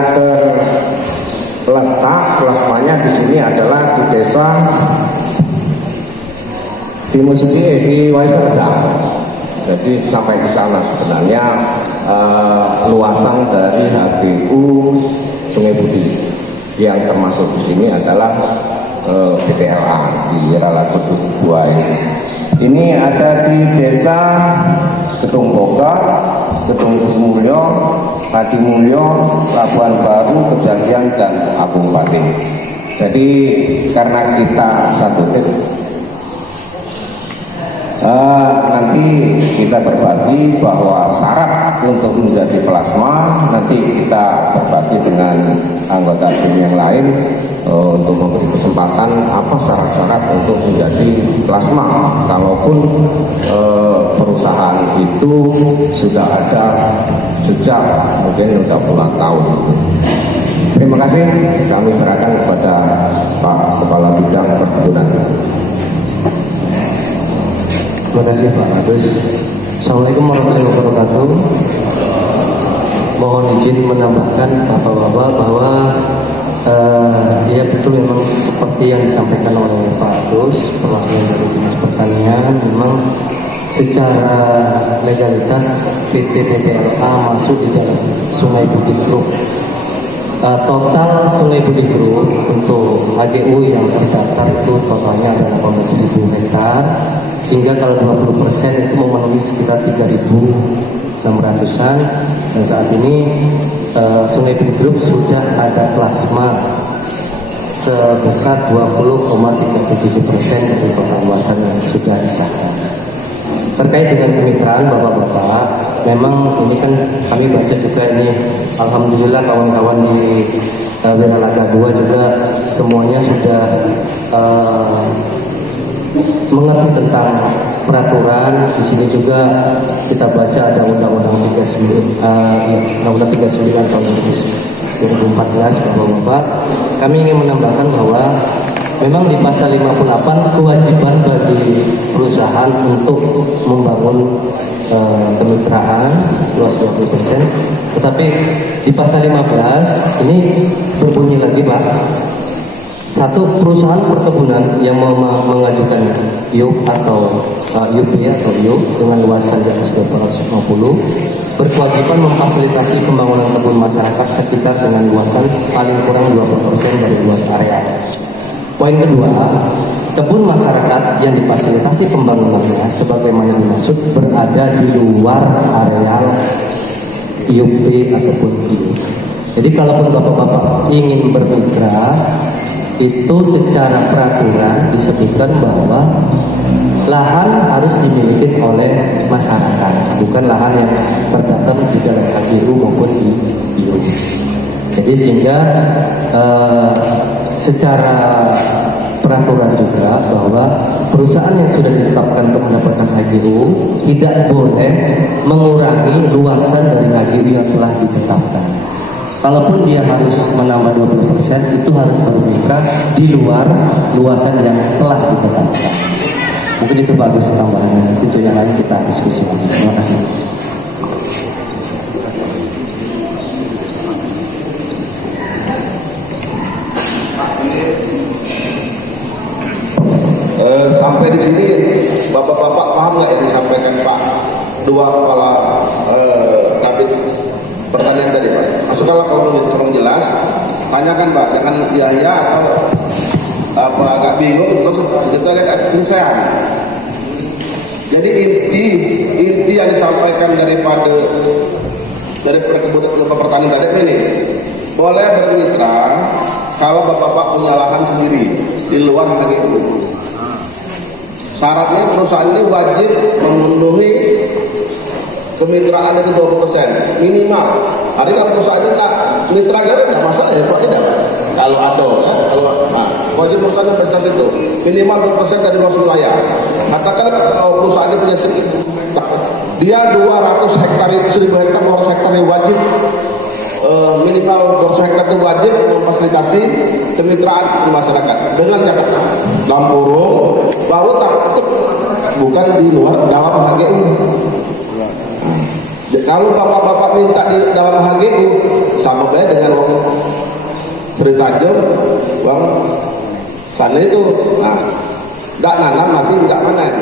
terletak plasmanya di sini adalah di desa di Musuji di Waiserda. Jadi sampai ke sana sebenarnya luasan dari HGU Sungai Budi yang termasuk di sini adalah BPLA di Ralakudu 2 ini. Ini ada di desa Gedung Boga, Gedung Mulyo, Padi Mulyo, Labuan Baru, Kejadian dan Agung Pati. Jadi karena kita satu nanti kita berbagi bahwa syarat untuk menjadi plasma nanti kita berbagi dengan anggota tim yang lain untuk memberi kesempatan apa syarat-syarat untuk menjadi plasma kalaupun perusahaan itu sudah ada sejak mungkin sudah puluhan tahun. Terima kasih, kami serahkan kepada Pak Kepala Bidang Perkebunan. Terima kasih Pak Agus. Assalamualaikum warahmatullahi wabarakatuh. Mohon izin menambahkan Bapak-bapak bahwa ya betul memang seperti yang disampaikan oleh Pak Agus, perwakilan dari Dinas Pertanian, memang secara legalitas PT BPLA masuk di dalam Sungai Budi Group. Total Sungai Budi Group untuk HGU yang terdaftar itu totalnya ada 18.000 hektar, sehingga kalau 20% itu memenuhi sekitar 3.600-an, dan saat ini Sungai Budi Group sudah ada plasma sebesar 20,37% dari total luasan yang sudah disahkan. Terkait dengan kemitraan Bapak-bapak, memang ini kan kami baca juga ini, alhamdulillah kawan-kawan di Wiralaga 2 juga semuanya sudah mengerti tentang peraturan. Di sini juga kita baca ada Undang-Undang 39 tahun 2014, Bapak-Bapak. Kami ingin menambahkan bahwa memang di pasal 58 kewajiban bagi perusahaan untuk membangun kemitraan luas 20%. Tetapi di pasal 15 ini berbunyi lagi, Pak. Satu, perusahaan perkebunan yang mengajukan IUP atau IUP atau IUP dengan luasan di atas 250 berkewajiban memfasilitasi pembangunan kebun masyarakat sekitar dengan luasan paling kurang 20% dari luas area. Poin kedua, kebun masyarakat yang difasilitasi pembangunannya sebagaimana dimaksud berada di luar areal IUP ataupun IUP. Jadi kalaupun Bapak-Bapak ingin bermitra, itu secara peraturan disebutkan bahwa lahan harus dimiliki oleh masyarakat, bukan lahan yang terdaftar di dalam HGU maupun di IUP. Jadi sehingga secara peraturan juga bahwa perusahaan yang sudah ditetapkan untuk mendapatkan HGU tidak boleh mengurangi luasan dari HGU yang telah ditetapkan. Kalaupun dia harus menambah 20%, itu harus bermitra di luar luasan yang telah ditetapkan. Mungkin itu bagus tambahannya. Itu yang lain kita diskusi lagi. Terima kasih. Sampai di sini Bapak-bapak paham nggak yang disampaikan Pak dua kepala kabin pertanian tadi, Pak? Maksud kalau kurang jelas, tanyakan Pak, jangan ya atau apa agak bingung terus kita lihat ada penyelesaian. Jadi inti yang disampaikan daripada kebutuhan pertanian tadi ini, boleh bermitra kalau Bapak-bapak punya lahan sendiri di luar HGU. Syaratnya perusahaan ini wajib memenuhi kemitraan itu 20% minimal. Ada kalau perusahaan ini mitra gitu tidak masalah ya Pak, tidak. Kalau ada ya, wajib perusahaan investasi itu minimal 20% dari luas wilayah. Katakan kalau perusahaan ini punya dia 200 hektar itu 1000 hektar 200 hektar yang wajib minimal 200 hektar itu wajib memfasilitasi kemitraan di masyarakat dengan catatan dalam kurung bahwa bukan di luar dalam HGU. Kalau bapak-bapak minta di dalam HGU sama baik dengan uang Seritajam, uang sana itu, tidak nanam nanti tidak panen.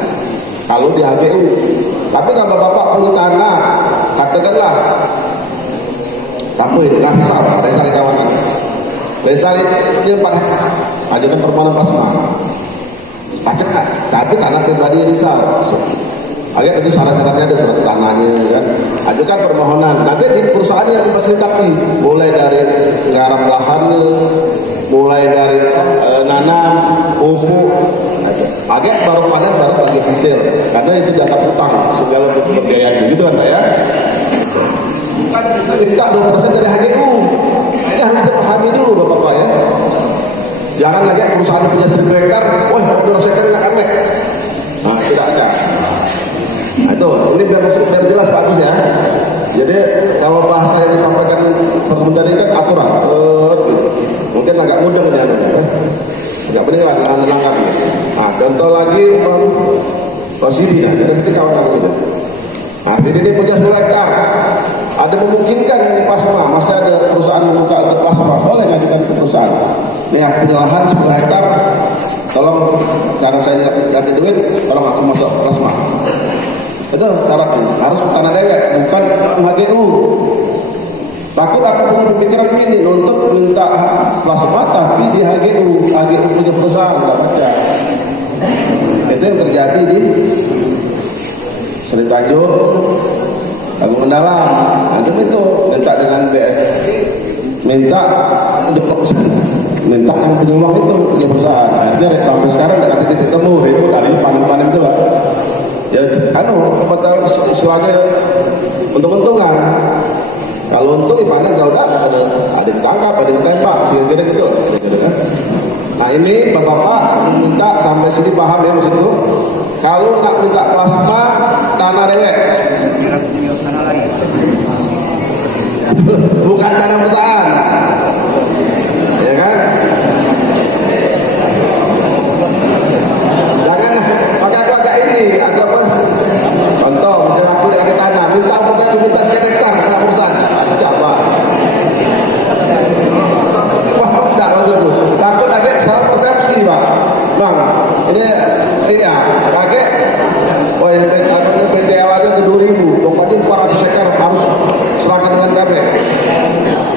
Kalau di HGU, tapi kalau bapak punya tanah, katakanlah Tapuin, Rasal kawanan. Rasal dia pada ajukan permohonan plasma. Pajak kan? Tapi tanah pribadi Risal. Agak itu syarat-syaratnya ada surat tanahnya kan. Ajukan permohonan. Nanti di perusahaan yang difasilitasi, mulai dari garap lahan, mulai dari nanam, pupuk. Agak baru panen baru bagi hasil. Karena itu data utang segala bentuk pembiayaan gitu kan Pak ya. Minta 2% dari HGU. Ini harus dipahami dulu Bapak-Bapak ya. Jangan lagi perusahaan punya 1000 hektar, wah 200 hektar enak amek. Tidak ada. Itu, ini biar jelas bagus ya. Jadi kalau bahasa yang disampaikan permudah ini kan aturan. Mungkin agak mudah ya. Tidak penting lah menangkap. Contoh lagi Rosidi dari sini kawan-kawan itu. Ini punya 10 hektar. Ada memungkinkan yang di plasma, masih ada perusahaan membuka untuk plasma, boleh ngajukan ke perusahaan. Ini aku punya lahan 10 hektar, tolong karena saya ganti duit, tolong aku masuk plasma. Itu syaratnya, harus tanah dewek, bukan HGU. Takut aku punya pemikiran ini untuk minta plasma, tapi di HGU punya perusahaan, nggak baca. Itu yang terjadi di Seritajam, Agung Mendalam, itu minta dengan BS, minta yang punya uang itu punya perusahaan. Akhirnya sampai sekarang dekat titik temu, ribut, hari ini panen-panen itu lah. Ya, betul selagi untung-untungan. Kalau untung panen, kalau enggak ada ditangkap, ada ditembak, sehingga gitu. Nah ini bapak-bapak minta sampai sini paham ya maksudku. Kalau nak minta plasma tanah dewek, bukan tanah perusahaan, ya kan? Jangan pakai agak ini, agak apa? Contoh, misalnya aku dari tanah, minta sekian hektar tanah perusahaan, coba. Wah, tidak maksudku. Takut agak salah persepsi, Pak. Bang, ini iya, kaget. Oh, yang PT awalnya ke 2.000, pokoknya 400 hektar harus serahkan dengan kami.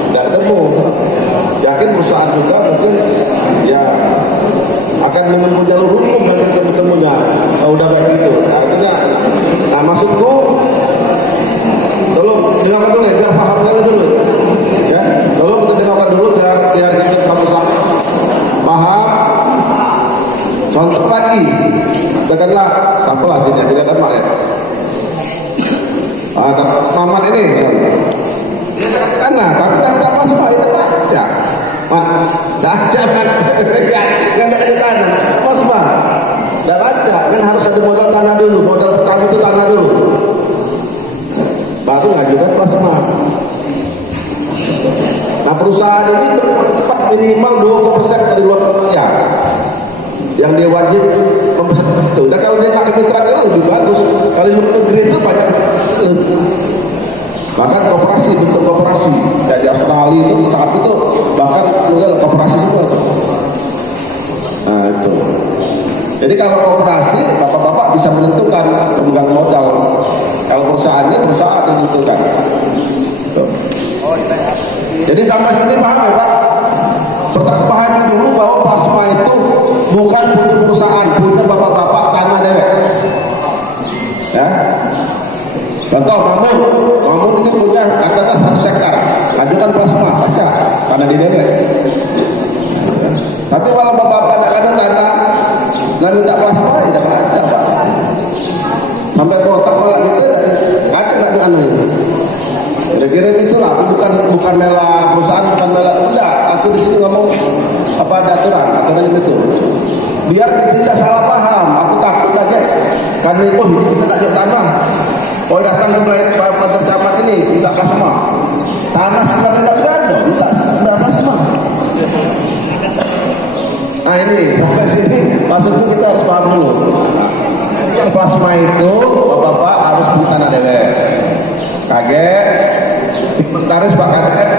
Tidak ketemu. Yakin perusahaan juga mungkin ya akan menempuh jalur hukum dan ketemu-temunya. Kalau udah begitu, akhirnya, nah maksudku, tolong dengarkan dulu ya, biar paham dulu. Ya, tolong kita dengarkan dulu biar kita sama-sama paham. Contoh lagi, katakanlah, apalah sini tidak ada mak ya. Maman ini, karena tapi tak plasma itu baca, jangan ada tanah, plasma, tidak baca, kan harus ada modal tanah dulu, modal pertama itu tanah dulu, baru ngajukan plasma. Nah perusahaan ini bertempat minimal 20% dari luar pekerja yang dia wajib membesar itu. Dan kalau dia nak kemitraan itu lebih bagus. Kalau luar negeri itu banyak bahkan koperasi, bentuk koperasi. Dari Australia itu saat itu bahkan juga koperasi semua. Nah itu. Jadi kalau koperasi, bapak-bapak bisa menentukan pemegang modal. Kalau perusahaannya perusahaan yang menentukan. Jadi sampai sini paham ya Pak? Paham dulu bahwa plasma itu bukan punya perusahaan, punya bapak-bapak tanah dewek. Ya. Contoh Mamun itu punya katakan 100 hektar, ajukan plasma, baca tanah di dewek. Ya. Tapi kalau bapak-bapak tidak ada tanah, nggak minta plasma, ya tidak ada Pak. Sampai kotak malah gitu, ada nggak di anu itu? Kira-kira itulah, bukan mela perusahaan, bukan mela tidak. Aku di sini ngomong apa ada aturan atau dari itu. Biar kita tidak salah paham. Aku takut lagi karena itu kita tak ada tanah. Oh datang ke kantor camat ini minta plasma. Tanah sebenarnya tidak ada, minta plasma. Nah ini sampai sini maksudku kita harus paham dulu. Nah, plasma itu bapak-bapak harus beli tanah dewek. Kaget inventaris Pak Kades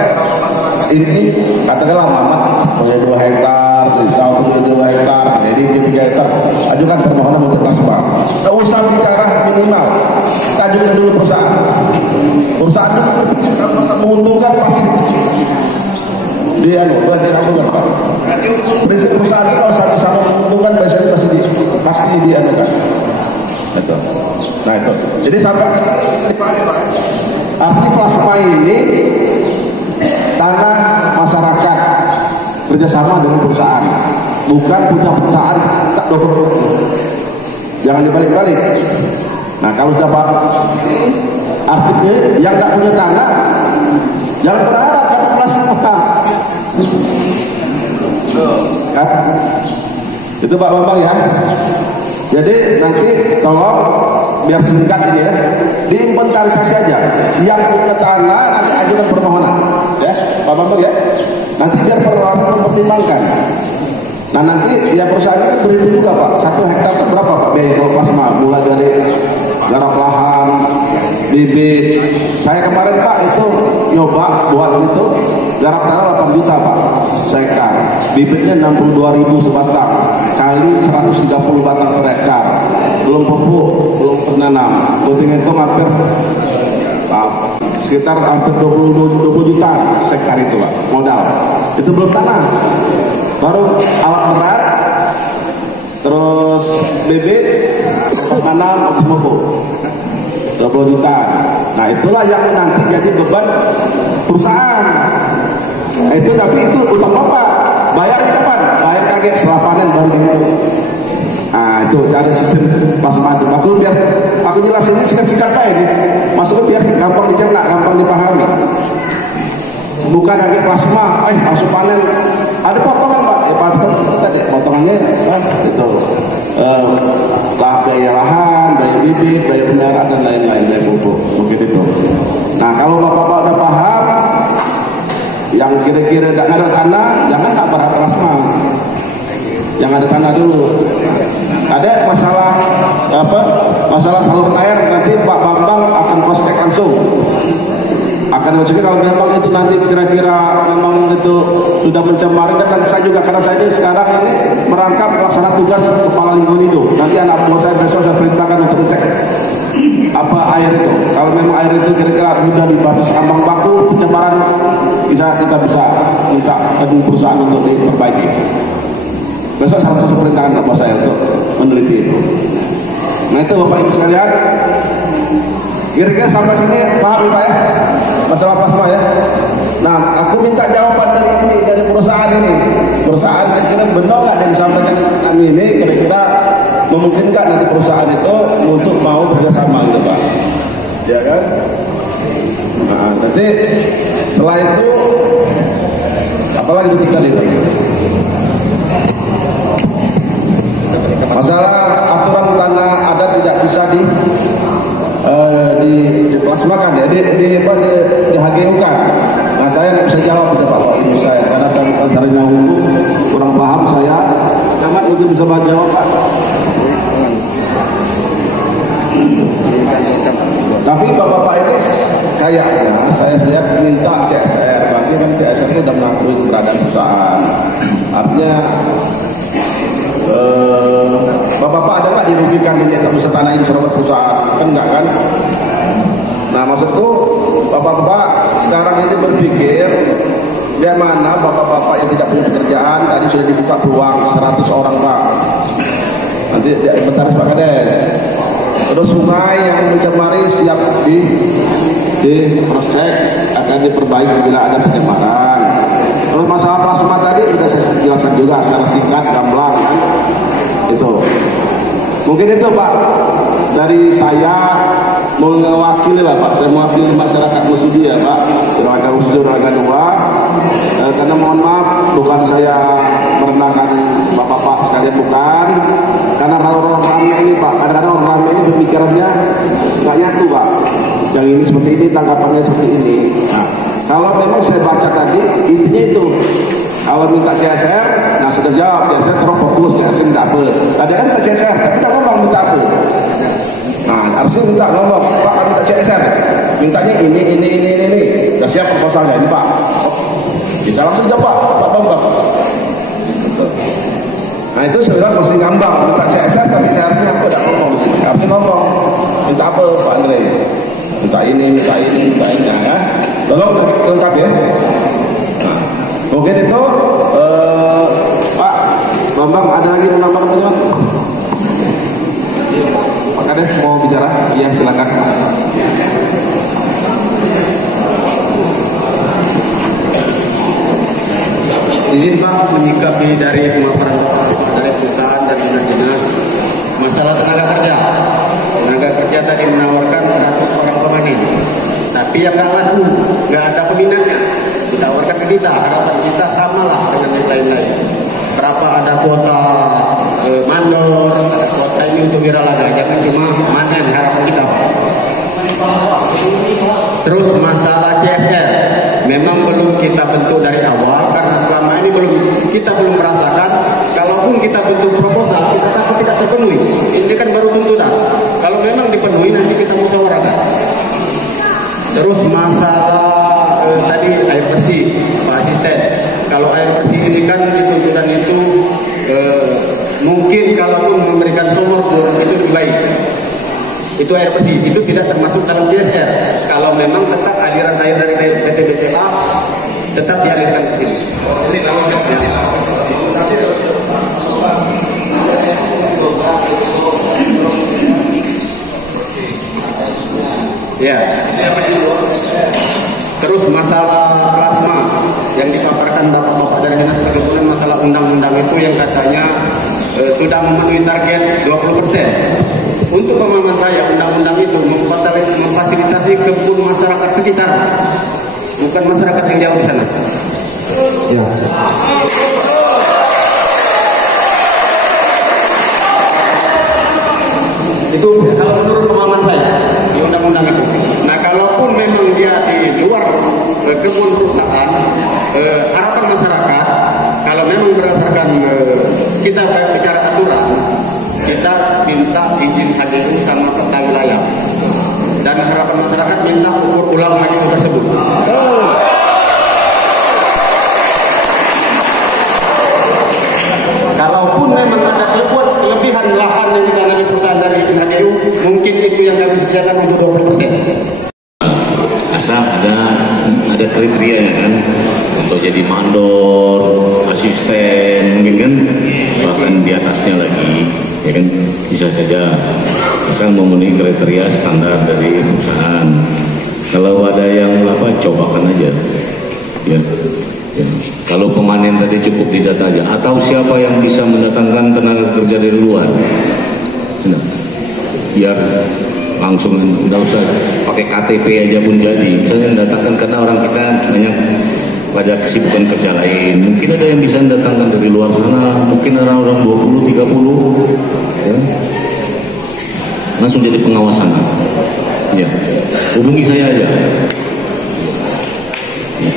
ini katakanlah Mamat punya 2 hektar, Rizal punya 2 hektar, jadi dia 3 hektar, ajukan permohonan untuk plasma. Tidak usah bicara minimal, kita ajukan dulu perusahaan menguntungkan pasti dia ajukan Pak. Prinsip perusahaan itu kalau sama-sama menguntungkan biasanya pasti dia ajukan. Itu. Nah itu. Jadi sampai arti plasma ini tanah masyarakat kerjasama dengan perusahaan, bukan punya perusahaan tak double. Jangan dibalik-balik. Nah kalau sudah paham artinya yang tak punya tanah jangan berharap dapat plasma. Kan? Itu Pak Bambang ya. Jadi nanti tolong biar singkat ini ya, diinventarisasi aja. Yang punya tanah nanti ajukan permohonan, ya Pak Bambang ya. Nanti biar permohonan mempertimbangkan. Nah nanti ya perusahaan ini kan berhitung juga Pak. 1 hektar itu berapa Pak biaya kalau plasma? Mulai dari garap lahan, bibit. Saya kemarin Pak itu nyoba buat itu garap tanah 8 juta Pak sehektar. Bibitnya 62.000 sebatang kali 130 batang per hektar. Belum pupuk, belum penanam. Hitung hampir sekitar hampir 20 juta hektar itu Pak modal. Itu belum tanah. Baru alat berat, terus bibit, tanam, pupuk. 20 juta. Nah itulah yang nanti jadi beban perusahaan. Nah, itu tapi itu utang bapak. Bayar kapan? Bayar kaget setelah panen baru gitu. Nah itu cari sistem plasma itu. Maksud biar aku jelasin ini singkat-singkat baik ini. Maksudnya biar gampang dicerna, gampang dipahami. Bukan kaget plasma, masuk panen. Ada potongan Pak, ya Pak itu tadi. biaya lahan, biaya bibit, biaya pemeliharaan dan lain-lain, biaya pupuk, mungkin itu. Nah, kalau bapak-bapak udah paham, yang kira-kira tidak ada tanah, jangan tak berharap-harap. Yang ada tanah dulu. Ada masalah masalah saluran air, nanti Pak Bambang akan cross check langsung. Akan cross check kalau memang itu nanti kira-kira memang itu sudah mencemari, dan saya juga karena saya ini sekarang ini merangkap pelaksana tugas kepala lingkungan hidup. Nanti anak buah saya besok saya perintahkan untuk cek apa air itu. Kalau memang air itu kira-kira sudah di batas ambang baku pencemaran, kita bisa minta ke perusahaan untuk diperbaiki. Besok saya langsung perintahkan kepada saya untuk meneliti itu. Nah itu Bapak Ibu sekalian, kira-kira sampai sini paham ya Pak ya, masalah plasma ya. Nah aku minta jawaban dari perusahaan ini. Perusahaan kira-kira benar nggak yang disampaikan ini, kira-kira memungkinkan nanti perusahaan itu untuk mau bekerjasama gitu Pak, ya kan? Nah nanti setelah itu apalagi ditinggal itu. Masalah aturan tanah adat tidak bisa diplasmakan ya, di HGU-kan. Nah saya nggak bisa jawab itu Pak Ibu saya, karena saya bukan sarjana hukum, kurang paham saya. Camat mungkin bisa jawab Pak. Tapi bapak-bapak ini kayaknya saya lihat minta CSR, berarti kan CSR itu sudah mengakui keberadaan perusahaan. Artinya bapak-bapak ada nggak dirugikan ini kalau bisa tanah ini serobot perusahaan? Kan enggak kan? Nah maksudku bapak-bapak sekarang ini berpikir bagaimana bapak-bapak yang tidak punya pekerjaan, tadi sudah dibuka peluang 100 orang Pak. Nanti inventaris Pak Kades. Terus sungai yang mencemari siap di cross check, akan diperbaiki bila ada pencemaran. Terus masalah plasma tadi sudah saya jelaskan juga secara singkat, gamblang kan. Itu mungkin itu Pak dari saya mewakili lah Pak, saya mewakili masyarakat Musudi ya Pak, Raga Musudi Raga 2. Karena mohon maaf bukan saya merendahkan bapak-bapak sekalian, bukan, karena orang rame ini Pak, kadang-kadang orang rame ini pemikirannya nggak nyatu Pak, yang ini seperti ini, tanggapannya seperti ini. Nah, kalau memang saya baca tadi intinya itu, kalau minta CSR, nah sudah jawab CSR terus fokus, CSR minta apa? Tadi kan minta CSR, tapi tak ngomong minta apa? Nah harusnya minta ngomong, Pak minta CSR, mintanya ini. Sudah siap proposalnya ini Pak. Bisa langsung jawab Pak Bambang. Nah itu sebenarnya mesti ngambang, minta CSR tapi saya harusnya apa? Tidak ngomong di sini. Harusnya ngomong, minta apa Pak Andre? Minta ini ya. Tolong lengkap ya. Nah, mungkin itu Pak Bambang ada lagi menambah teman-teman? Pak Kades mau bicara? Iya silakan. Izin Pak menyikapi dari pemaparan dari perusahaan dan dinas-dinas masalah tenaga kerja. Tenaga kerja tadi menawarkan 100 orang pemain, tapi yang nggak laku, nggak ada peminatnya. Ditawarkan ke kita, harapan kita samalah dengan yang lain-lain. Berapa ada kuota mandor, ada kuota ini untuk wiralaga, jangan cuma manen harapan kita Pak. Terus masalah CSR memang belum kita bentuk dari awal karena selama ini kita belum merasakan. Kalaupun kita bentuk proposal kita takut tidak terpenuhi. Ini kan baru tuntutan. Kalau memang dipenuhi nanti kita musyawarahkan. Terus masalah tadi air bersih Pak Asisten. Kalau air bersih ini kan tuntutan itu mungkin kalaupun memberikan sumur itu lebih baik. Itu air bersih, itu tidak termasuk dalam CSR. Kalau memang tetap aliran air dari PT BTA tetap dialirkan ke sini. Ya. Terus masalah plasma yang dipaparkan bapak-bapak dari dinas perkebunan, masalah undang-undang itu yang katanya sudah memenuhi target 20%. Untuk pemahaman saya, undang-undang itu memfasilitasi kebun masyarakat sekitar, bukan masyarakat yang jauh di sana. Ya. Itu kalau menurut pemahaman saya di undang-undang itu. Nah, kalaupun memang dia di luar kebun perusahaan, harapan masyarakat kalau memang berdasarkan kita bicara aturan, kita minta izin HGU sama tata wilayah, dan harapan masyarakat minta ukur ulang HGU tersebut. Kalaupun memang ada kelebihan lahan yang ditanami perusahaan dari HGU, mungkin itu yang kami sediakan untuk 20%. Asal ada kriteria kan, untuk jadi mandor, asisten, mungkin kan, bahkan di atasnya lagi, ya kan, bisa saja asal memenuhi kriteria standar dari perusahaan. Kalau ada yang cobakan aja, ya. Ya. Kalau pemanen tadi cukup didata aja, atau siapa yang bisa mendatangkan tenaga kerja dari luar, nah, biar langsung nggak usah pakai KTP aja pun jadi. Misalnya mendatangkan karena orang kita banyak pada kesibukan kerja lain. Mungkin ada yang bisa mendatangkan dari luar sana, mungkin orang-orang 20-30, ya. Langsung jadi pengawas sana. Ya, hubungi saya aja. Ya.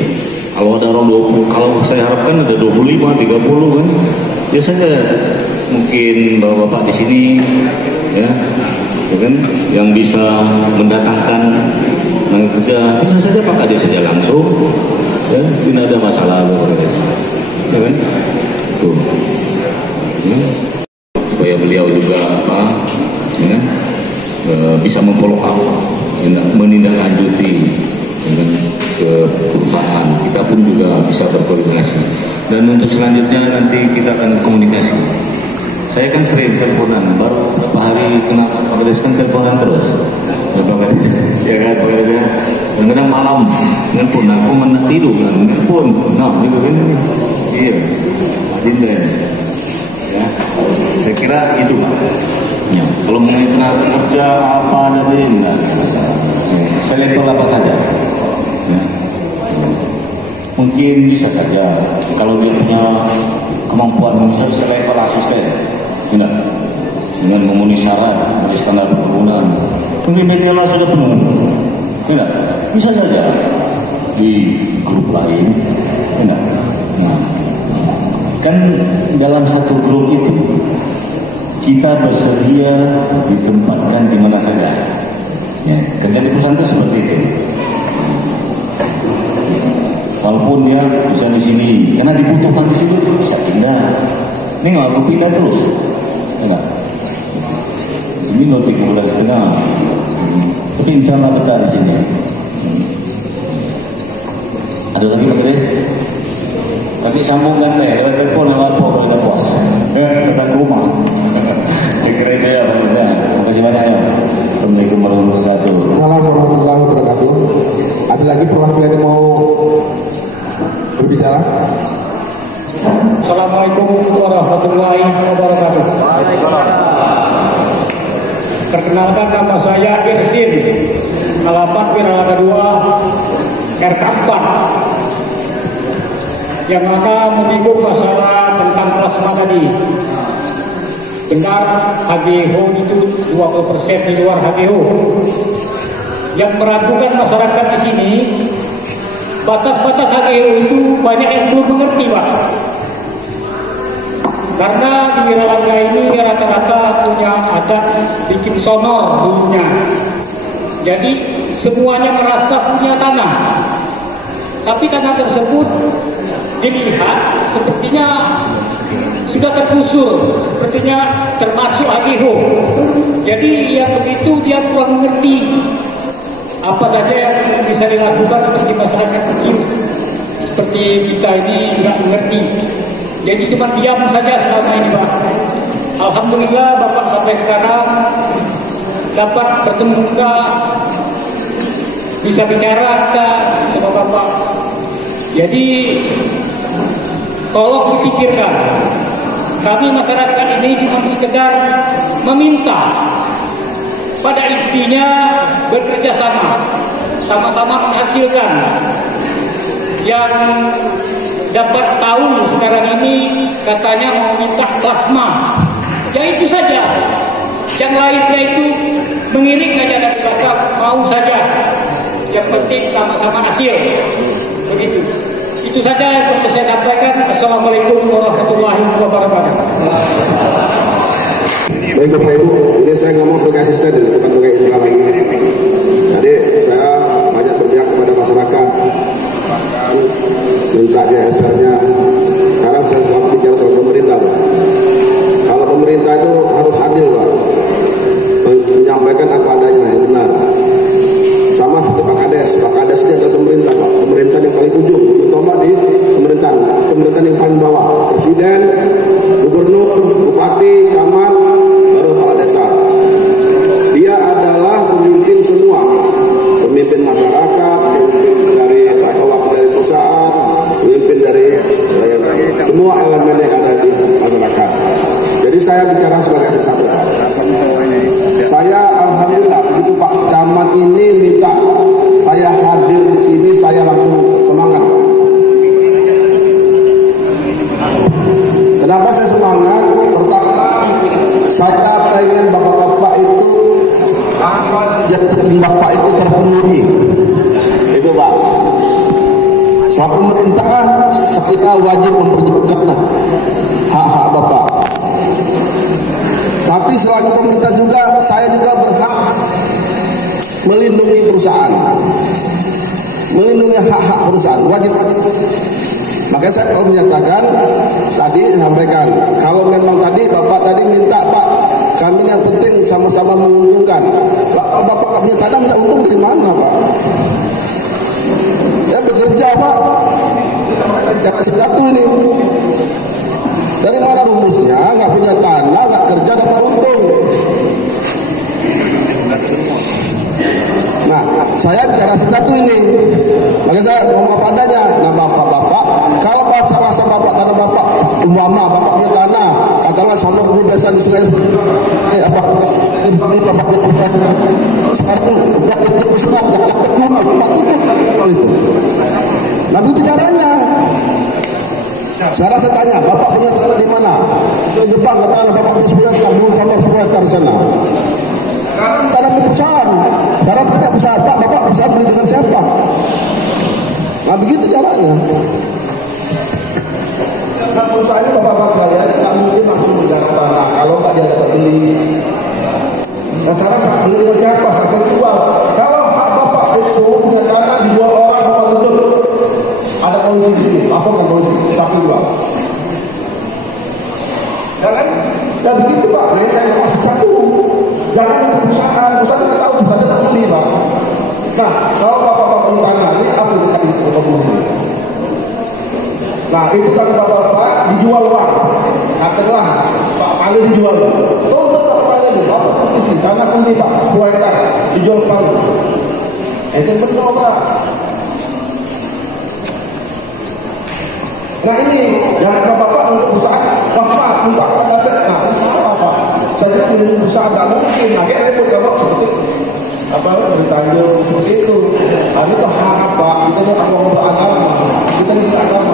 Kalau ada orang 20, kalau saya harapkan ada 25, 30 kan. Biasanya mungkin bapak-bapak di sini, ya kan, yang bisa mendatangkan tenaga kerja, bisa saja Pak Kades saja langsung, ya, tidak ada masalah, ya kan, tuh, ya. Supaya beliau juga ya, bisa memfollow up, menindaklanjuti dengan ke perusahaan. Kita pun juga bisa berkoordinasi. Dan untuk selanjutnya nanti kita akan komunikasi. Saya kan sering teleponan, baru beberapa hari kena Pak Kades kan teleponan terus. Pak Kades, ya kan, Pak Kades. Kadang-kadang malam nelpon, aku mana tidur kan, nelpon, nah gitu kan, iya, Dinda. Ya, saya kira itu Pak. Ya, kalau mengenai tenaga kerja apa dari Dinda, saya level apa saja. Ya. Mungkin bisa saja kalau dia punya kemampuan bisa level asisten. Tidak, dengan memenuhi syarat dari standar perkebunan. Mungkin BTLA sudah penuh. Tidak, bisa saja di grup lain. Tidak. Nah, kan dalam satu grup itu kita bersedia ditempatkan di mana saja. Ya, kerja di perusahaan itu seperti itu. Walaupun dia bisa di sini, karena dibutuhkan di situ bisa pindah. Ini nggak mau pindah terus. Enggak. Ini 3 bulan setengah. Tapi insya Allah betah di sini. Ada lagi Pak Kades? Tapi sambungkan deh, lewat telepon lewat apa kalau udah puas. Datang ke rumah. Kira itu ya Pak Kades. Terima kasih banyak ya. Assalamualaikum warahmatullahi wabarakatuh. Assalamualaikum warahmatullahi wabarakatuh. Ada lagi perwakilan yang mau berbicara? Assalamualaikum warahmatullahi wabarakatuh. Perkenalkan nama saya Irsin, Kalapan Wiralaga 2 RK4 yang akan menyinggung masalah tentang plasma tadi. Benar HGO itu 20% di luar HGO. Yang meragukan masyarakat di sini, batas-batas HGO itu banyak yang belum mengerti Pak. Karena di Wiralaga ini rata-rata punya adat bikin sonor dulunya. Jadi semuanya merasa punya tanah. Tapi tanah tersebut dilihat sepertinya sudah tergusur, sepertinya termasuk HGO. Jadi yang begitu dia kurang mengerti apa saja yang bisa dilakukan seperti masyarakat kecil. Seperti kita ini tidak mengerti. Jadi cuma diam saja selama ini Pak. Alhamdulillah Bapak sampai sekarang dapat bertemu enggak, bisa bicara enggak sama Bapak. Jadi tolong dipikirkan. Kami masyarakat ini cuma sekedar meminta, pada intinya bekerja sama-sama menghasilkan. Yang dapat tahu sekarang ini katanya mau minta plasma, ya itu saja. Yang lainnya itu mengiring aja dari belakang, mau saja. Yang penting sama-sama hasil. Begitu. Itu saja yang perlu saya sampaikan. Assalamualaikum warahmatullahi wabarakatuh. Baik Bapak Ibu, ini saya ngomong sebagai asisten, bukan sebagai indra lagi. Jadi saya banyak berpihak kepada masyarakat, minta CSR-nya. Sekarang saya bicara soal pemerintah, Pak. Kalau pemerintah itu harus adil, Pak, menyampaikan apa adanya yang benar. Sama seperti Pak Kades itu adalah pemerintah, Pak. Pemerintahan yang paling ujung, terutama di pemerintahan yang paling bawah, presiden, gubernur, bupati, camat, baru kepala desa. Dia adalah pemimpin semua, pemimpin masyarakat, pemimpin dari perusahaan, pemimpin dari semua elemen yang ada di masyarakat. Jadi saya bicara sebagai satu. Saya alhamdulillah begitu Pak Camat ini minta saya hadir di sini, saya langsung semangat. Kenapa saya semangat? Pertama, saya pengen bapak-bapak itu jadi bapak itu terpenuhi. Itu Pak. Soal pemerintah, kita wajib memperjuangkan hak-hak bapak. Tapi selaku pemerintah juga, saya juga berhak melindungi perusahaan, melindungi hak-hak perusahaan, wajib. Makanya saya perlu menyatakan, tadi sampaikan, kalau memang tadi Bapak tadi minta, Pak, kami yang penting sama-sama menguntungkan. Kalau Bapak punya tanah, minta untung dari mana, Pak? Ya bekerja, Pak. Satu ini. Dari mana rumusnya? Nggak punya tanah, nggak kerja, dapat untung. Nah, saya bicara satu ini. Makanya saya ngomong apa adanya. Nah, bapak-bapak, kalau rasa bapak tanah bapak, umpama bapak punya tanah, katakanlah sono dulu biasa di sungai apa? Ini bapak punya tanah. Sekarang itu. Nah, itu caranya. Sekarang saya tanya, bapak punya tanah di mana? Di Jepang, katakanlah bapak punya 10 hektar, dulu sama 10 hektar di sana. Tanah perusahaan, sekarang punya perusahaan, Pak, bapak perusahaan beli dengan siapa? Nah, begitu caranya. Nah, perusahaannya bapak-bapak sekalian, tak mungkin langsung menggarap tanah, kalau tak dia dapat beli. Nah, sekarang saya beli dengan siapa? Saya akan jual. Kalau bapak itu punya tanah dijual orang, bapak tutup. Ada polisi di sini, laporkan polisi, tapi jual. Ya kan? Dan begitu Pak, saya masih satu. Jangan perusahaan kita tahu bisa ada beli, Pak. Nah, kalau bapak-bapak punya tanah, ini apa yang tadi itu? Nah, itu kan bapak-bapak dijual uang. Katakanlah Pak Kali dijual. Tuntut Pak Kali itu, bapak petisi tanah beli Pak, 2 hektar dijual Kali. Itu semua Pak. Nah ini, jangan bapak-bapak untuk perusahaan, bapak minta dapat, nah ini salah Pak. Saya punya perusahaan tak mungkin, agak repot kalau seperti apa beritanya seperti itu. Ada itu hak apa? Kita ini agama beragama, kita ini agama.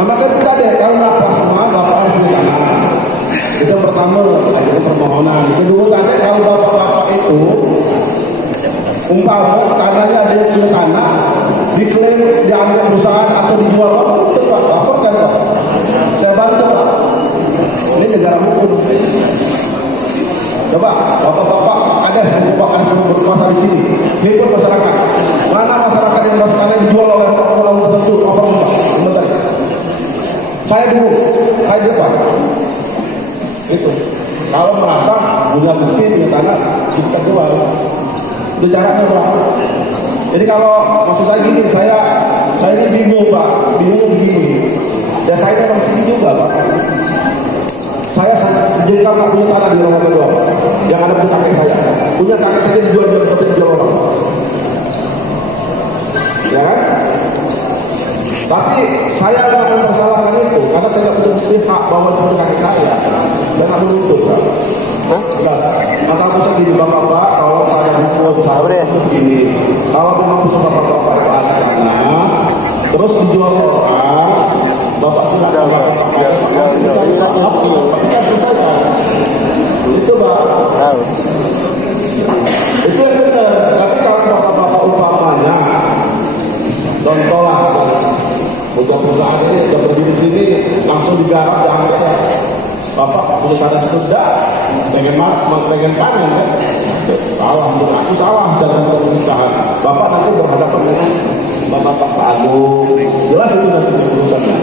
Nah maka kita deh kalau apa semua bapak harus punya tanah. Itu yang pertama, ada permohonan. Kedua tadi kalau bapak-bapak itu umpama tanahnya ada yang punya tanah, diklaim diambil perusahaan atau dijual, itu Pak, laporkan Pak. Saya bantu Pak. Ini negara hukum. Coba bapak-bapak ada berkuasa di sini, himpun masyarakat. Mana masyarakat yang tanah dijual oleh orang tertentu? Apa Pak? Sebentar. Saya dulu, saya depan. Itu. Kalau merasa punya bukti punya tanah, kita jual. Itu caranya Pak. Jadi kalau maksud saya gini, saya ini bingung Pak, bingung begini. Dan saya memang sedih juga Pak. Saya sejak kakak punya tanah di rumah kedua, yang ada punya kakek saya. Punya kakek saya dijual orang. Ya kan? Tapi saya tidak akan mempersalahkan itu, karena saya tidak punya hak bahwa itu punya kakek saya. Dan aku nuntut Pak. Maka saya di bapak-bapak, kalau saya hukum ini, kalau memang bapak-bapak itu ada tanah, terus dijual orang, bapak sudah memang pengen panen kan? Salah, aku salah dalam pemerintahan. Bapak nanti berhadapan dengan Bapak Agung, jelas itu nanti urusannya.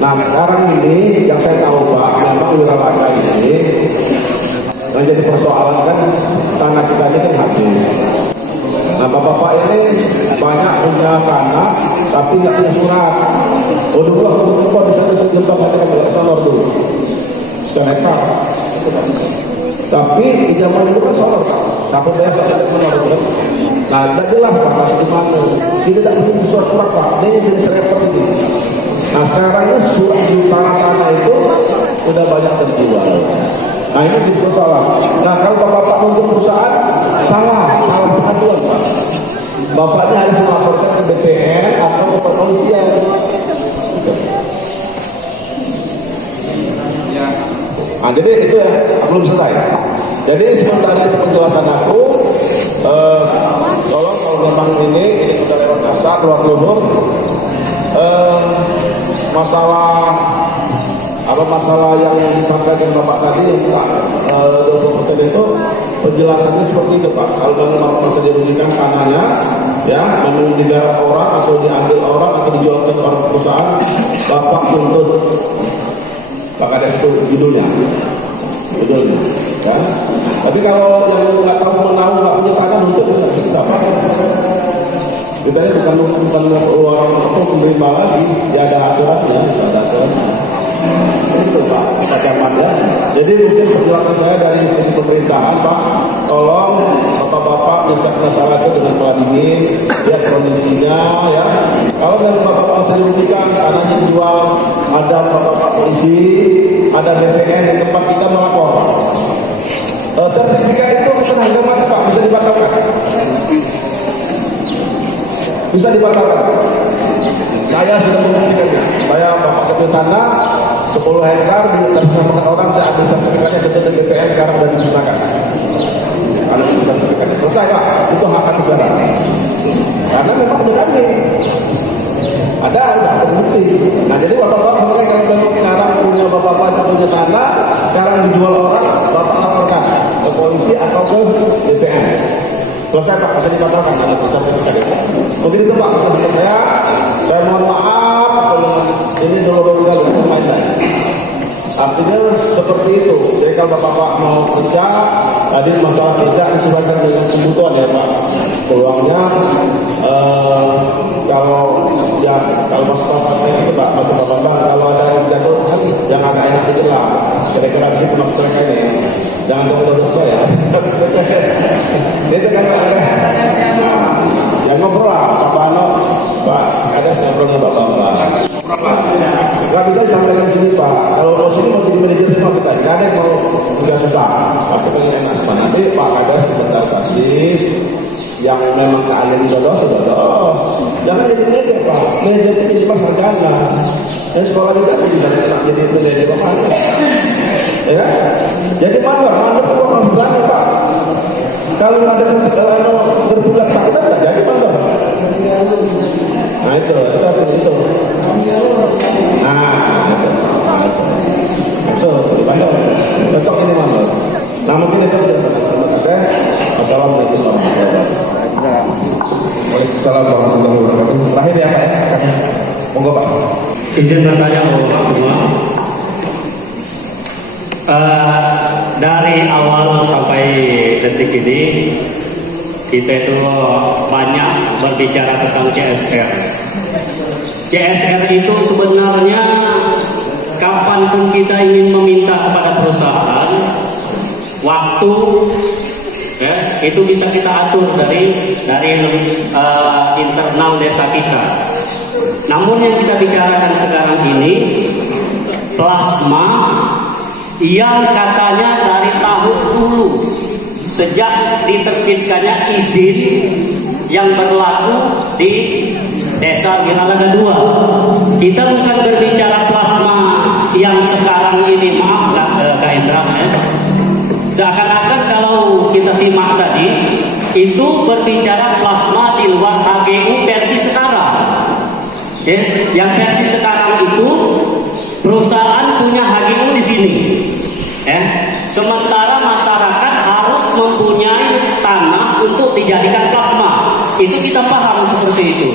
Nah sekarang ini yang saya tahu Pak, memang Wiralaga ini menjadi persoalan kan tanah kita ini kan habis. Nah bapak-bapak ini banyak punya tanah tapi nggak punya surat. Dulu bisa terjebak ada sonor dulu. Seneca. Tapi di zaman itu kan sonor. Takut saya ada sonor. Nah tidak jelas Pak harus gimana. Kita tidak punya surat Pak. Ini jenis repot ini. Nah sekarang ini surat di tanah-tanah itu sudah banyak terjual. Nah ini jadi persoalan. Nah kalau bapak-bapak untuk perusahaan salah pengaduan Pak. Bapaknya harus melaporkan ke BPN atau ke kepolisian. Nah jadi itu ya belum selesai. Jadi sementara itu penjelasan aku, tolong kalau memang ini sudah lewat kasta keluar luhur, masalah yang disampaikan Bapak tadi yang 20% itu penjelasannya seperti itu Pak. Kalau memang masa dirugikan tanahnya, ya memang digarap orang atau diambil orang atau dijual ke orang perusahaan, Bapak tuntut. Maka ada itu judulnya, ya. Tapi kalau yang nggak tahu menahu nggak punya tanah untuk tidak apa. Kita ini bukan orang untuk menerima lagi, ya ada aturannya, Itu Pak, Camat ya. Jadi mungkin penjelasan saya dari sisi pemerintahan Pak, tolong bapak-bapak bisa masalah itu dengan Vladimir, lihat kondisinya ya. Kalau dari bapak-bapak bisa dirugikan, tanahnya dijual, ada bapak-bapak polisi, ada BPN di tempat kita melapor. Sertifikat itu setengah mati Pak, bisa dibatalkan. Bisa dibatalkan. Saya sudah membuktikannya. Saya bapak kecil tanah 10 hektar di orang saya ambil sertifikatnya sesuai dengan BPN sekarang sudah digunakan. Ada sertifikatnya selesai Pak, itu hak negara. Karena memang benar nih. Ada terbukti. Nah jadi bapak-bapak kalau memang sekarang punya bapak-bapak yang punya tanah, sekarang dijual orang, bapak laporkan ke polisi atau ke BPN. Selesai Pak, bisa dibatalkan karena sertifikat itu. Mungkin itu Pak, saya mohon maaf kalau ini dulu kali main saya. Artinya seperti itu. Jadi kalau bapak-bapak mau kerja, tadi masalah kerja disesuaikan dengan kebutuhan ya Pak. Peluangnya kalau masalah itu Pak, bapak-bapak kalau ada yang jatuh, yang agak enak itu lah. Kira-kira begitu maksud mereka ini. Jangan terus ya. Itu kan yang ngobrol lah, Pak, ada ngobrol dengan bapak-bapak. Nggak bisa disampaikan di sini Pak. Kalau mau sini mau jadi manajer semua kita. Nggak ada yang mau juga susah. Pasti pengen enak. Nanti Pak ada sebentar tadi yang memang keahlian jodoh. Jangan jadi manajer Pak. Manajer itu jadi sarjana. Dan sekolah juga tidak enak jadi manajer Pak. Ya, jadi mandor itu maksudnya Pak. Kalau ada berbulan tahunan nggak jadi mandor. Nah itu. Dibayar. Besok ini mandor. Nah mungkin itu oke. Assalamualaikum warahmatullahi wabarakatuh. Waalaikumsalam warahmatullahi wabarakatuh. Terakhir ya Pak. Monggo Pak. Izin bertanya Bapak semua. Dari awal sampai detik ini kita itu banyak berbicara tentang CSR. CSR itu sebenarnya kapanpun kita ingin meminta kepada perusahaan waktu ya, itu bisa kita atur dari internal desa kita. Namun yang kita bicarakan sekarang ini plasma yang katanya dari tahun dulu sejak diterbitkannya izin yang berlaku di Desa Wiralaga 2. Kita bukan berbicara plasma yang sekarang ini, maaf Kak Indra ya. Seakan-akan kalau kita simak tadi itu berbicara plasma di luar HGU versi sekarang. Ya, yang versi sekarang itu perusahaan punya HGU di sini. Ya, sementara untuk dijadikan plasma. Itu kita paham seperti itu.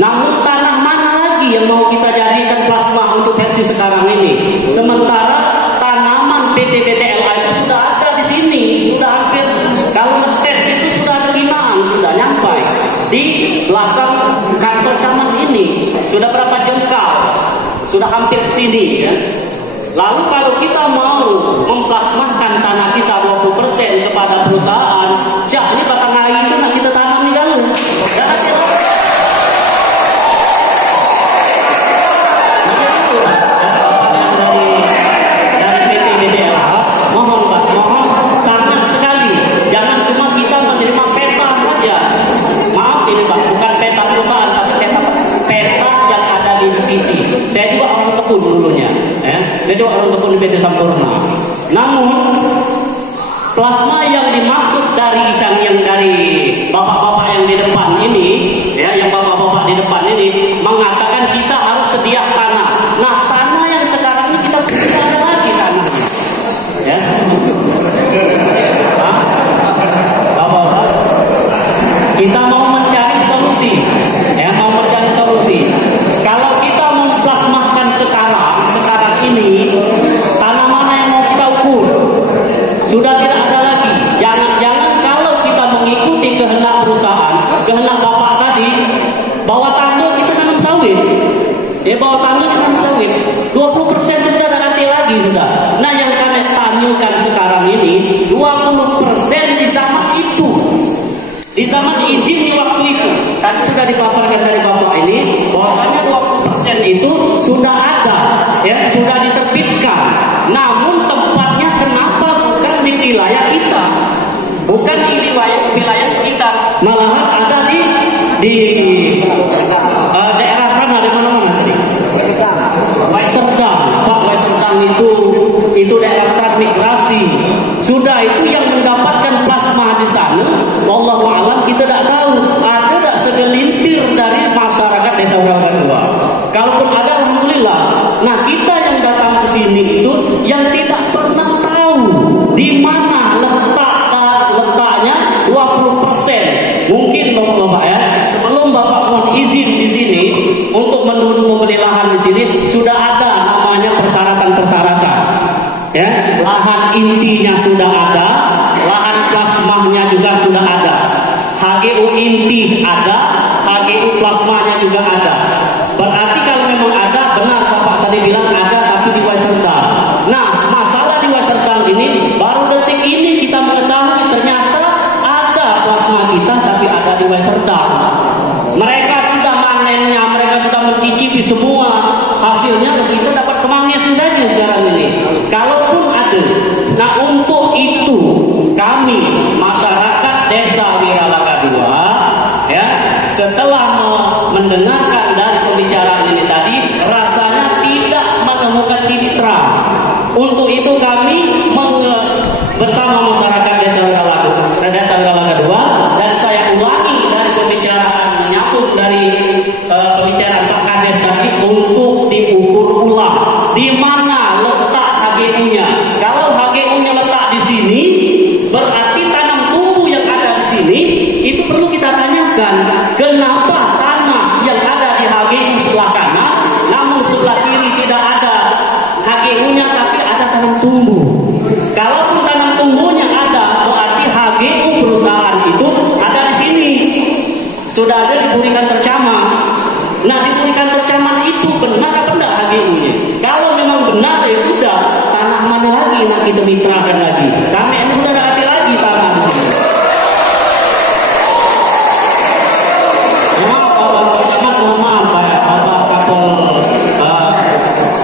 Namun tanah mana lagi yang mau kita jadikan plasma untuk versi sekarang ini? Sementara tanaman PT-PTLA itu sudah ada di sini, sudah hampir, kalau ngetes itu sudah ada 5, sudah nyampai di belakang kantor camat ini. Sudah berapa jengkal? Sudah hampir ke sini ya. Lalu kalau kita mau memplasmakan tanah kita 20% kepada perusahaan, ini batang hari itu nak kita tanam di dalam. Dan dari PT-PTLA, mohon sangat sekali, jangan cuma kita menerima peta saja. Maaf ini Pak, bukan peta perusahaan, tapi peta yang ada di divisi. Saya juga orang tekun dulunya. Jadi orang tekun di PT Sampurna. Namun plasma yang dimaksud dari bapak-bapak yang di depan ini, ya, yang bapak-bapak di depan ini mengatakan kita harus sedia tanah. Nah, tanah yang sekarang ini kita sudah ada lagi tanah. Ya. Bapak-bapak, kita mau mencari solusi. Ya, mau mencari solusi. Kalau kita memplasmakan sekarang ini, tanah mana yang mau kita ukur? Sudah tidak ada lagi. Jangan-jangan kalau kita mengikuti kehendak perusahaan, kehendak bapak tadi, bawah tanah kita tanam sawit. Bawah tanah kita tanam sawit. 20% sudah ada nanti lagi sudah. Nah, yang kami tanyakan sekarang ini 20% di zaman itu. Di zaman izin di waktu itu. Tadi sudah dipaparkan dari bapak ini bahwasanya 20% itu sudah ada, ya, sudah diterbitkan. Namun tempatnya kenapa bukan di wilayah kita? Bukan di wilayah sekitar, malahan ada di daerah sana, di mana-mana tadi. Waiserdang, Pak, Waiserdang itu daerah transmigrasi. Sudah itu yang mendapatkan plasma di sana. Wallahu a'lam, kita tidak tahu ada tak segelintir dari masyarakat desa Waragadua. Kalaupun ada, alhamdulillah. Nah, kita yang datang ke sini itu yang tidak pernah tahu di mana letaknya 20%. Mungkin Bapak ya, sebelum Bapak mohon izin di sini untuk membeli lahan di sini sudah ada namanya persyaratan-persyaratan. Ya, lahan intinya sudah ada, lahan plasmanya juga sudah ada. HGU inti ada, HGU plasmanya juga ada. Berarti kalau memang ada, benar Bapak tadi bilang ada, tapi di Waiserdang. Nah, masalah di Waiserdang ini baru detik ini kita mengetahui ternyata ada plasma kita, tapi ada di Waiserdang. Mereka sudah manennya, mereka sudah mencicipi semua hasilnya, dan kita dapat kemangesi saja sekarang ini. Kalaupun ada, nah untuk itu kami masyarakat Desa Wiralaga 2, ya, setelah mendengarkan dari pembicaraan ini tadi, rasanya tidak menemukan titik terang. Untuk itu kami bersama masyarakat Desa Wiralaga 2, dan saya ulangi dari pembicaraan menyambung dari pembicaraan Pak Kades tadi, untuk diukur ulang di mana letak HGU-nya. Kalau HGU-nya letak di sini, berarti tanam tumbuh yang ada di sini itu perlu kita tanyakan, kenapa tanah yang ada di HGU sebelah kanan, namun sebelah kiri tidak ada HGU-nya tapi ada tanam tumbuh. Kalaupun tanam tumbuhnya ada, berarti HGU perusahaan itu ada di sini. Sudah ada diberikan tercamat. Nah, diberikan tercamat itu benar apa enggak HGU-nya? Kalau memang benar, ya sudah, tanah mana lagi nak kita mitrakan lagi? Kami ini sudah ada lagi tanah di sini. Maaf Pak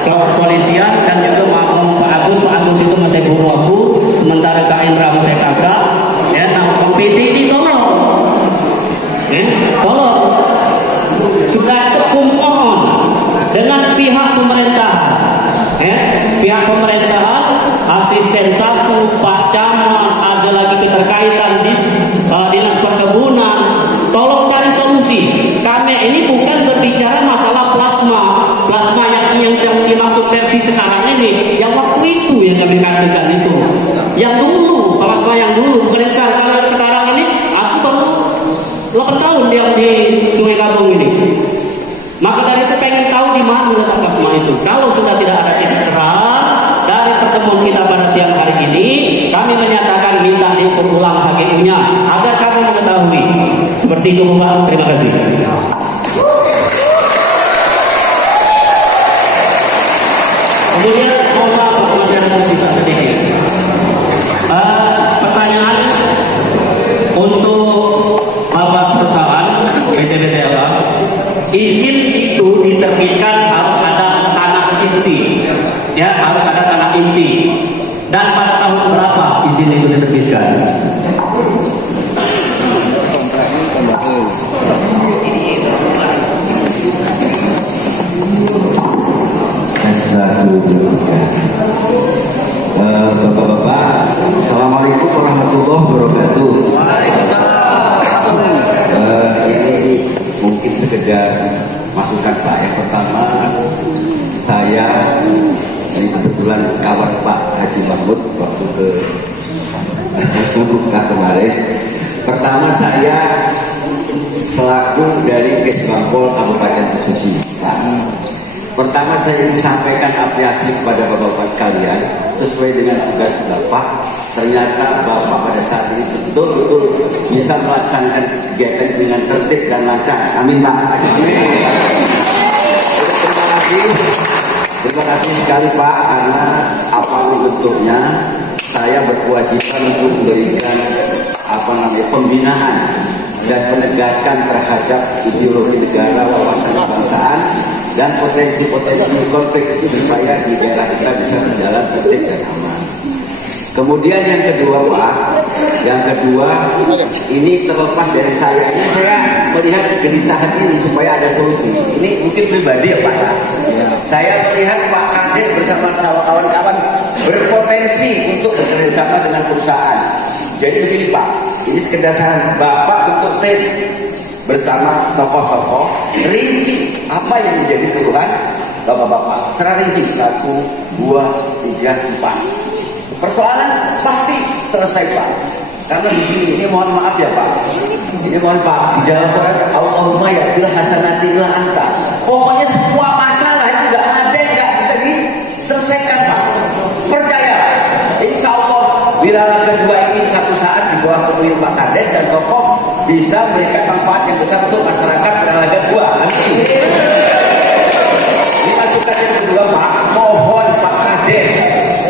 kepolisian dan juga Pak Agus itu masih guru aku, sementara Kak Indra masih kakak. Ya, nah PT ini tolong, sudah terkumpul dengan pihak pemerintahan, pihak pemerintahan, asisten 1 Pak 8 tahun dia di Sungai Kampung ini. Maka dari itu pengen tahu di mana letak semua itu. Kalau sudah tidak ada titik terang dari pertemuan kita pada siang hari ini, kami menyatakan minta diukur ulang HGU-nya agar kami mengetahui. Seperti itu Bapak, terima kasih. Kemudian mohon maaf masih ada tersisa sedikit. Pertanyaan untuk Bapak perusahaan PT-PTLA, izin itu diterbitkan harus ada tanah inti, ya harus ada tanah inti. Dan pada tahun berapa izin itu diterbitkan? Bapak-bapak, Assalamualaikum warahmatullahi wabarakatuh. Ini mungkin sekedar masukan Pak. Yang pertama, saya ini kebetulan kawan Pak Haji Mahmud waktu ke buka kemarin. Pertama, saya selaku dari Kesbangpol Kabupaten Mesuji, Pak. Pertama, saya ingin sampaikan apresiasi kepada bapak-bapak sekalian. Sesuai dengan tugas Bapak, ternyata Bapak pada saat ini betul-betul bisa melaksanakan kegiatan dengan tertib dan lancar. Amin, Pak. Terima kasih sekali Pak, karena apapun bentuknya saya berkewajiban untuk memberikan pembinaan dan penegasan terhadap ideologi negara, wawasan kebangsaan, dan potensi-potensi konflik itu supaya di daerah kita bisa berjalan tertib dan aman. Kemudian yang kedua Pak, ini terlepas dari saya, ini saya melihat kegelisahan ini supaya ada solusi. Ini mungkin pribadi ya Pak. Saya melihat Pak Kades bersama kawan-kawan berpotensi untuk bekerjasama dengan perusahaan. Jadi begini Pak, ini sekedar saran Bapak bentuk tim bersama tokoh-tokoh, rinci apa yang menjadi keluhan Bapak-bapak. Secara rinci 1, 2, 3, 4. Persoalan pasti selesai Pak. Karena begini, ini mohon maaf ya Pak. Ini mohon Pak, di dalam Quran Allahumma ya bil hasanati la anta. Pokoknya semua masalah itu enggak ada yang enggak bisa diselesaikan Pak. Percaya. Insya Allah wilayah kedua ini satu saat di bawah kepemimpinan Pak Kades dan tokoh bisa memberikan manfaat yang besar untuk masyarakat wilayah kedua. Amin. Ini masukan yang kedua Pak, mohon Pak Kades.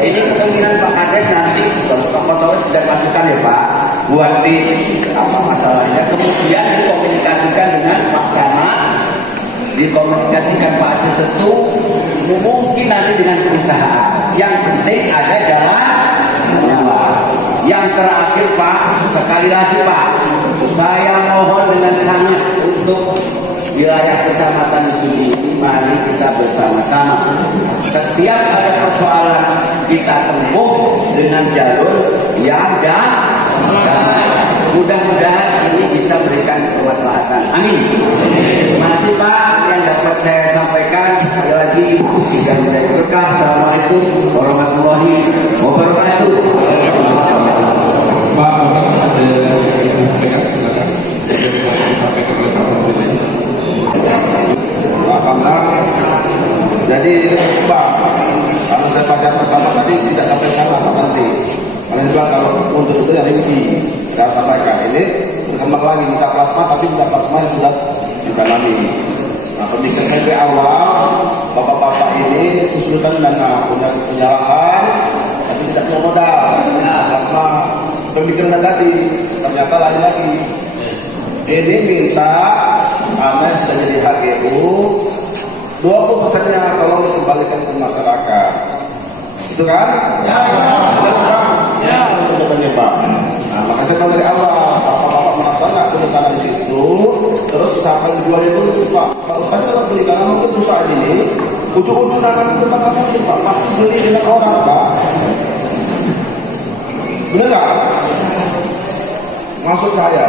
Ini kemungkinan Pak Kades nanti kalau sudah masukan ya Pak, buat di apa masalahnya. Kemudian dikomunikasikan dengan Pak Camat, dikomunikasikan Pak Sesetu, mungkin nanti dengan perusahaan. Yang penting ada jalan keluar. Yang terakhir Pak, sekali lagi Pak, saya mohon dengan sangat untuk wilayah kecamatan ini, mari kita bersama-sama. Setiap ada persoalan kita tempuh dengan jalur yang damai. Mudah-mudahan ini bisa berikan kemaslahatan. Amin. Terima kasih Pak yang dapat saya sampaikan. Sekali lagi, yang saya berkah. Assalamualaikum warahmatullahi wabarakatuh. Pak, ada yang disampaikan, silakan. Jadi Pak, kalau saya baca pertama tadi tidak sampai salah Pak nanti. Paling juga kalau untuk itu yang rinci saya sampaikan ini berkembang lagi minta plasma, tapi minta plasma yang sudah didalami. Nah, pemikiran dari awal bapak-bapak ini kesulitan dana, punya lahan, tapi tidak punya modal. Plasma pemikiran tadi ternyata lain lagi. Ini minta karena sudah jadi HGU 20%-nya tolong dikembalikan ke masyarakat. Itu kan? Ya. Ya. Itu Pak. Nah, makanya kalau dari awal bapak-bapak merasa nggak beli tanah di situ, terus siapa yang jual itu Pak? Kalau saya kalau beli tanah mungkin perusahaan ini, ujung-ujung akan tempat ini Pak, pasti beli dengan orang Pak. Benar nggak? Maksud saya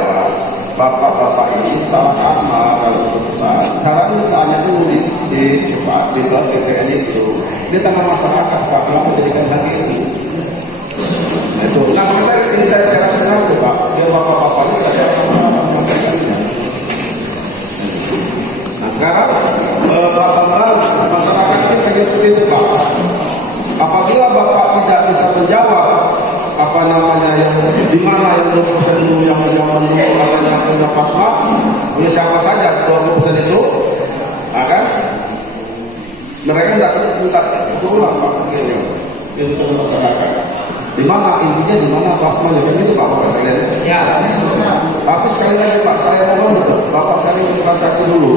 Pak, bapak-bapak ini sama-sama kalau perusahaan. Sekarang ini tanya dulu di BPN itu, dia tanah masyarakat Pak, kalau menjadikan hal ini. Itu. Nah, ini saya rasa Pak, biar bapak-bapak ini ada punya plasma, punya siapa saja 20% itu, kan? Mereka tidak berulang Pak, itu masyarakat. Di mana intinya, di mana plasmanya, kan itu Pak Bapak sekalian. Ya. Tapi sekali lagi Pak, saya mohon Bapak sekali transaksi dulu.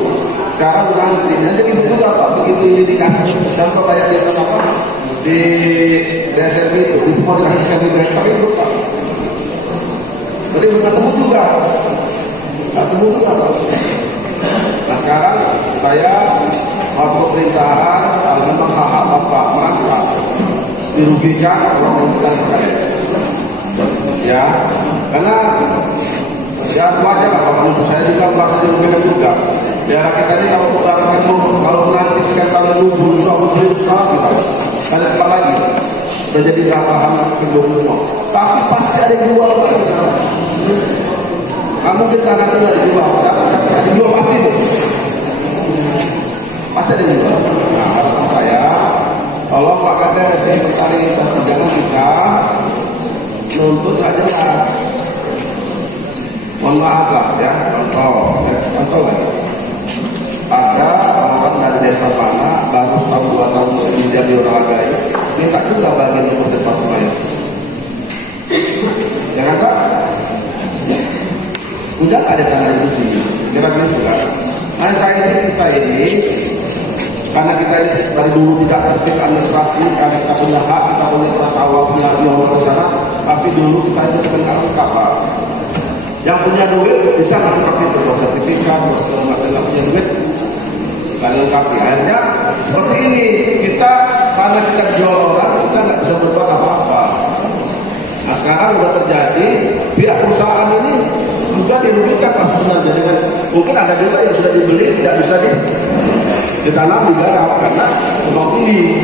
Sekarang nanti begitu juga Pak, begitu ini dikasih contoh kayak di apa di DSM itu, di semua dikasih direktur itu Pak. Jadi bertemu juga, bertemu juga Pak. Nah sekarang saya mau pemerintahan, kalau memang hak Bapak merangkap dirugikan orang yang kita lakukan. Ya, karena ya wajar lah kalau saya juga merasa dirugikan juga. Daerah kita ini kalau nanti sekian tahun dulu salah kita, dan apa lagi sudah jadi lapangan kedua semua. Tapi pasti ada yang jual lagi. Kamu kita nanti nggak dijual, dijual pasti ada yang jual. Nah, kata saya, kalau Pak Kades sekretaris jangan kita nuntut nggak jelas. Mohon maaf lah ya, contoh lagi. Ada orang dari desa mana baru tahun 2 tahun menjadi orang agama, minta juga bagian untuk plasmanya. Ya kan Pak? Udah ada tanda itu kira-kira juga. Nah kita ini karena kita ini dari dulu tidak tertib administrasi, karena kita punya hak, kita punya rasa awal, punya yang ke sana, tapi dulu kita itu terkenal kapal. Yang punya duit bisa seperti itu, sertifikat, nggak punya duit, nggak lengkapi. Akhirnya seperti ini, kita karena kita jual orang, kita nggak bisa berbuat apa-apa. Nah sekarang sudah terjadi, pihak perusahaan ini juga dirugikan Pak sebenarnya. Dengan mungkin ada juga yang sudah dibeli tidak bisa ditanam di garap karena memang ini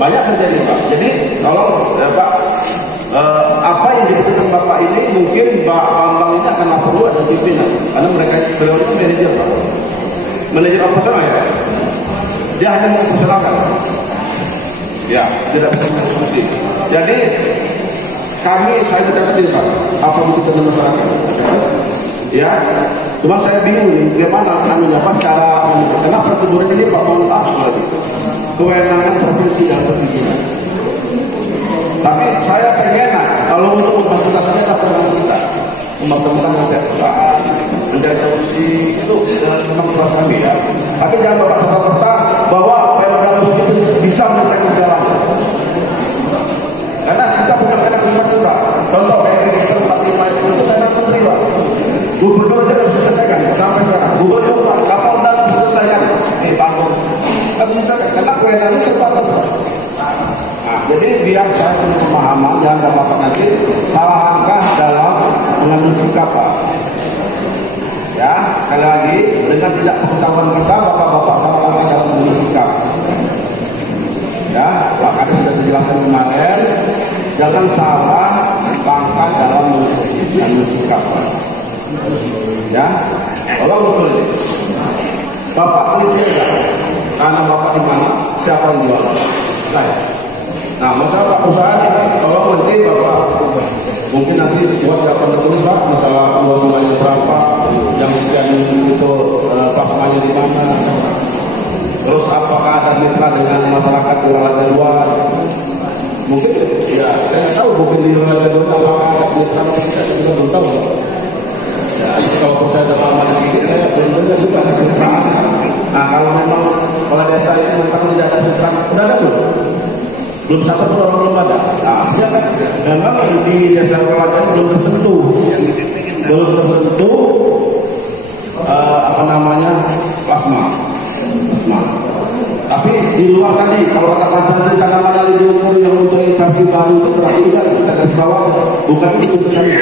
banyak terjadi Pak. Jadi tolong ya Pak, apa yang dibutuhkan Bapak ini mungkin Pak Bambang ini akan perlu ada pimpinan karena mereka beliau itu manajer Pak, manajer operasional ya. Dia hanya mengoperasionalkan, ya tidak bisa mengikuti. Jadi saya tidak ngerti Pak apa begitu dengan masyarakat. Ya, cuma saya bingung nih bagaimana apa cara kenapa pertubuhan ini Pak mohon maaf lagi kewenangan provinsi dan perizinan. Tapi saya pengen kalau untuk memfasilitasinya dapat dengan kita teman-teman mencari solusi itu memang tugas kami ya. Tapi jangan Bapak serta-merta bahwa Pemda itu bisa menyelesaikan segalanya. Karena kita punya kewenangan juga. Contoh kayak di tempat 5 itu saya menteri Pak. Gubernur aja bisa selesaikan sampai sekarang. Gubernur Pak, Kapolda bisa selesaikan. Bangun. Kita bisa karena kewenangan itu terbatas. Nah, jadi biar saya punya pemahaman yang Bapak nanti salah langkah dalam mengambil sikap Pak. Ya, sekali lagi dengan tidak pengetahuan kita Bapak-bapak salah langkah dalam mengambil sikap. Ya, Pak Kades sudah saya jelaskan kemarin, jangan salah langkah dalam mengambil sikap Pak. Ya, tolong betul ini. Bapak teliti aja, karena Bapak di mana, siapa yang jual? Saya. Nah, masalah perusahaan ini, tolong nanti Bapak mungkin nanti buat dapat tertulis Pak, masalah uangnya berapa, yang sekian itu plasmanya di mana, terus apakah ada mitra dengan masyarakat di Raja Dua? Mungkin ya, saya tahu mungkin di Raja Dua apakah ada mitra kita belum tahu. Ya, kalau percaya dalam lama ini, saya benar-benar juga ada kemitraan. Nah, kalau memang kepala desa ini tentang tidak ada kemitraan, sudah ada belum? Belum satu pun orang belum ada. Nah, ya kan? Dan memang di desa kepala belum tersentuh, plasma. Tapi di luar tadi, kalau kata Pak Santri, kadang-kadang di umur yang untuk infeksi baru itu berarti juga kita garis bawah, bukan itu tadi.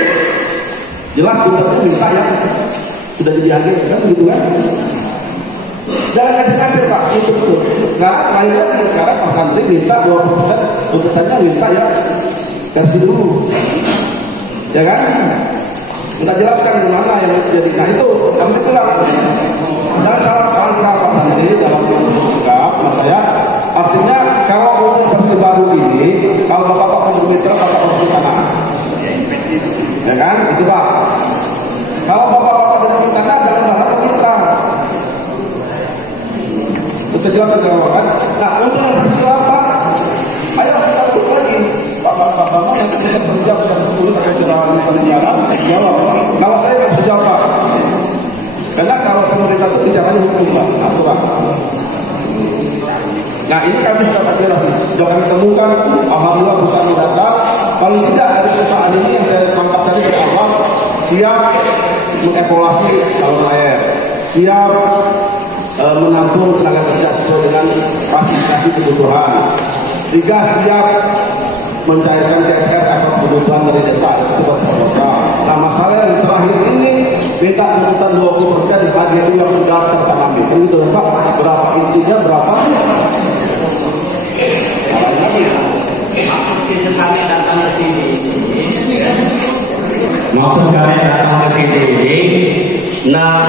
Jelas sudah minta yang sudah dijaga kan begitu kan? Jangan kasih kafir Pak, itu betul. Nah, lain lagi sekarang Pak Santri minta 20% tuntutannya minta ya kasih dulu, ya kan? Kita jelaskan di mana yang terjadi. Nah itu, kami itulah. Dan salah langkah Pak Santri dalam sikap, saya artinya kalau untuk versi baru ini, kalau Bapak mitra Bapak harus di tanah. Ya kan? Itu Pak. Kalau Bapak jelaskan dalam kan. Nah, untuk yang bersiapa? Ayo kita ulang lagi. Bapak nanti bisa berjawab yang 10 atau cerahan penjara, jawab. Kalau saya nggak bisa jawab, Pak. Karena kalau pemerintah itu bicaranya hukum, Pak, aturan. Nah, ini kami sudah kasih jelas. Sudah kami temukan, alhamdulillah perusahaan datang. Paling tidak dari perusahaan ini yang saya tangkap tadi dari awal, siap mengevaluasi saluran air, siap menampung tenaga kerja sesuai dengan fasilitasi kebutuhan. 3, siap mencairkan TSR atau kebutuhan dari desa itu berprogram. Nah, masalah yang terakhir ini minta tuntutan 20% di HGU yang sudah tertanami. Ini itu Pak, berapa intinya berapa? Maksud kami datang ke sini ini, nah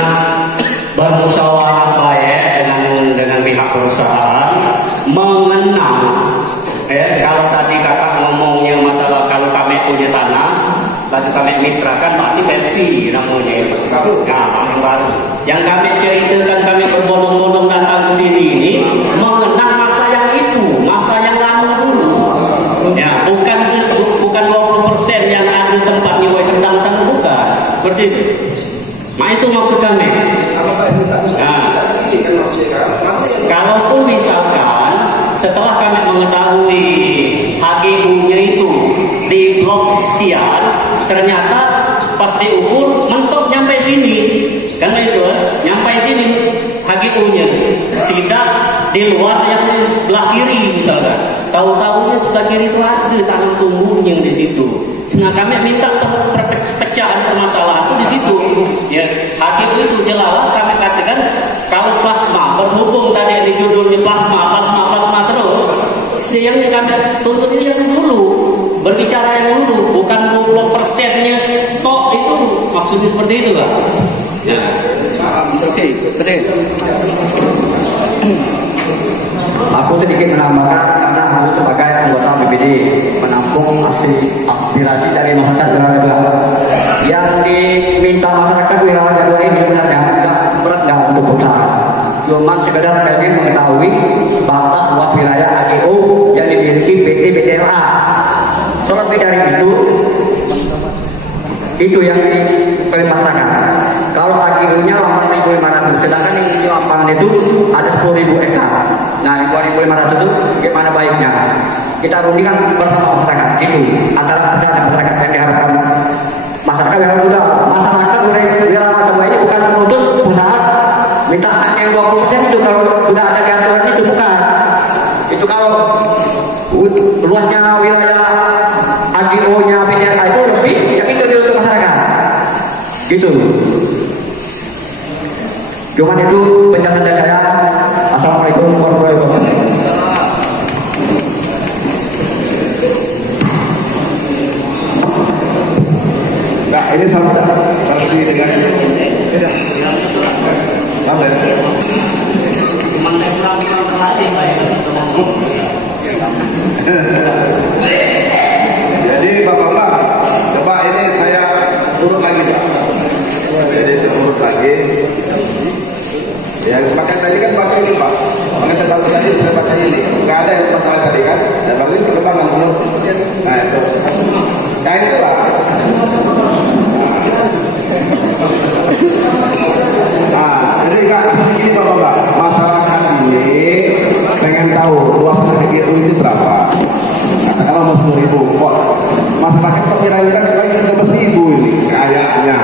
bermusyawarah baik dengan pihak perusahaan, mengenang. Kalau tadi kakak ngomongnya masalah kalau kami punya tanah, lalu kami mitrakan, berarti versi namanya. Nah, yang kami ceritakan, kami berbondong-bondong datang ke sini ini, mengenang masa yang itu, masa yang lama dulu. Ya, bukan 20% yang ada tempatnya sedang sana, bukan. Seperti itu. Nah, itu maksud kami. Nah, kalaupun misalkan setelah kami mengetahui HGU-nya itu di blok sekian, ternyata pas diukur mentok nyampe sini, karena itu nyampe sini HGU-nya, tidak di luar yang di sebelah kiri misalkan. Tahu-tahunya sebelah kiri itu ada tanam tumbuhnya di situ. Nah, kami minta pecahan permasalahan itu di situ. Ya, HGU itu jelas kami katakan kalau plasma berhubung tadi di judulnya plasma terus, yang kami tuntut ini yang dulu, berbicara yang dulu, bukan 20%-nya tok itu, maksudnya seperti itu Pak. Ya. Oke, betul. Aku sedikit menambahkan karena aku sebagai anggota BPD menampung aspirasi dari masyarakat Wiraraja. Yang diminta masyarakat Wiraraja ini sebenarnya tidak berat untuk perusahaan. Cuma sekedar ingin mengetahui batas luas wilayah HGU yang dimiliki PT BTLA. Selebih dari itu yang diperintahkan. Kalau HGU-nya 8.500, sedangkan di lapangan itu ada 10.000 hektar. Nah, 2.500 itu gimana baiknya? Kita rundikan bersama masyarakat itu antara masyarakat yang diharapkan masyarakat yang muda. Masyarakat Wiraraja ini bukan menuntut perusahaan minta yang 20% itu kalau sudah ada di aturan itu, bukan. Itu kalau luasnya wilayah HGO-nya PTLA itu lebih, ya itu untuk masyarakat. Gitu. Cuman itu penjelasan dari saya. Assalamualaikum warahmatullahi wabarakatuh. Nah, ini sama seperti dengan sama ya. Jadi Bapak-bapak, coba ini saya urut lagi Pak. Jadi saya urut lagi. Ya, pakai tadi kan pakai ini Pak. Pakai saya satu tadi saya pakai ini. Nggak ada yang masalah tadi kan. Dan berarti perkembangan belum. Nah itu. Nah itulah. Nah, jadi Kak, ini Bapak-bapak, masyarakat ini pengen tahu luasnya HGU ini berapa. Katakanlah mau 10.000 kok. Masyarakat kok kira-kira kayaknya 30.000 ini kayaknya. Ya.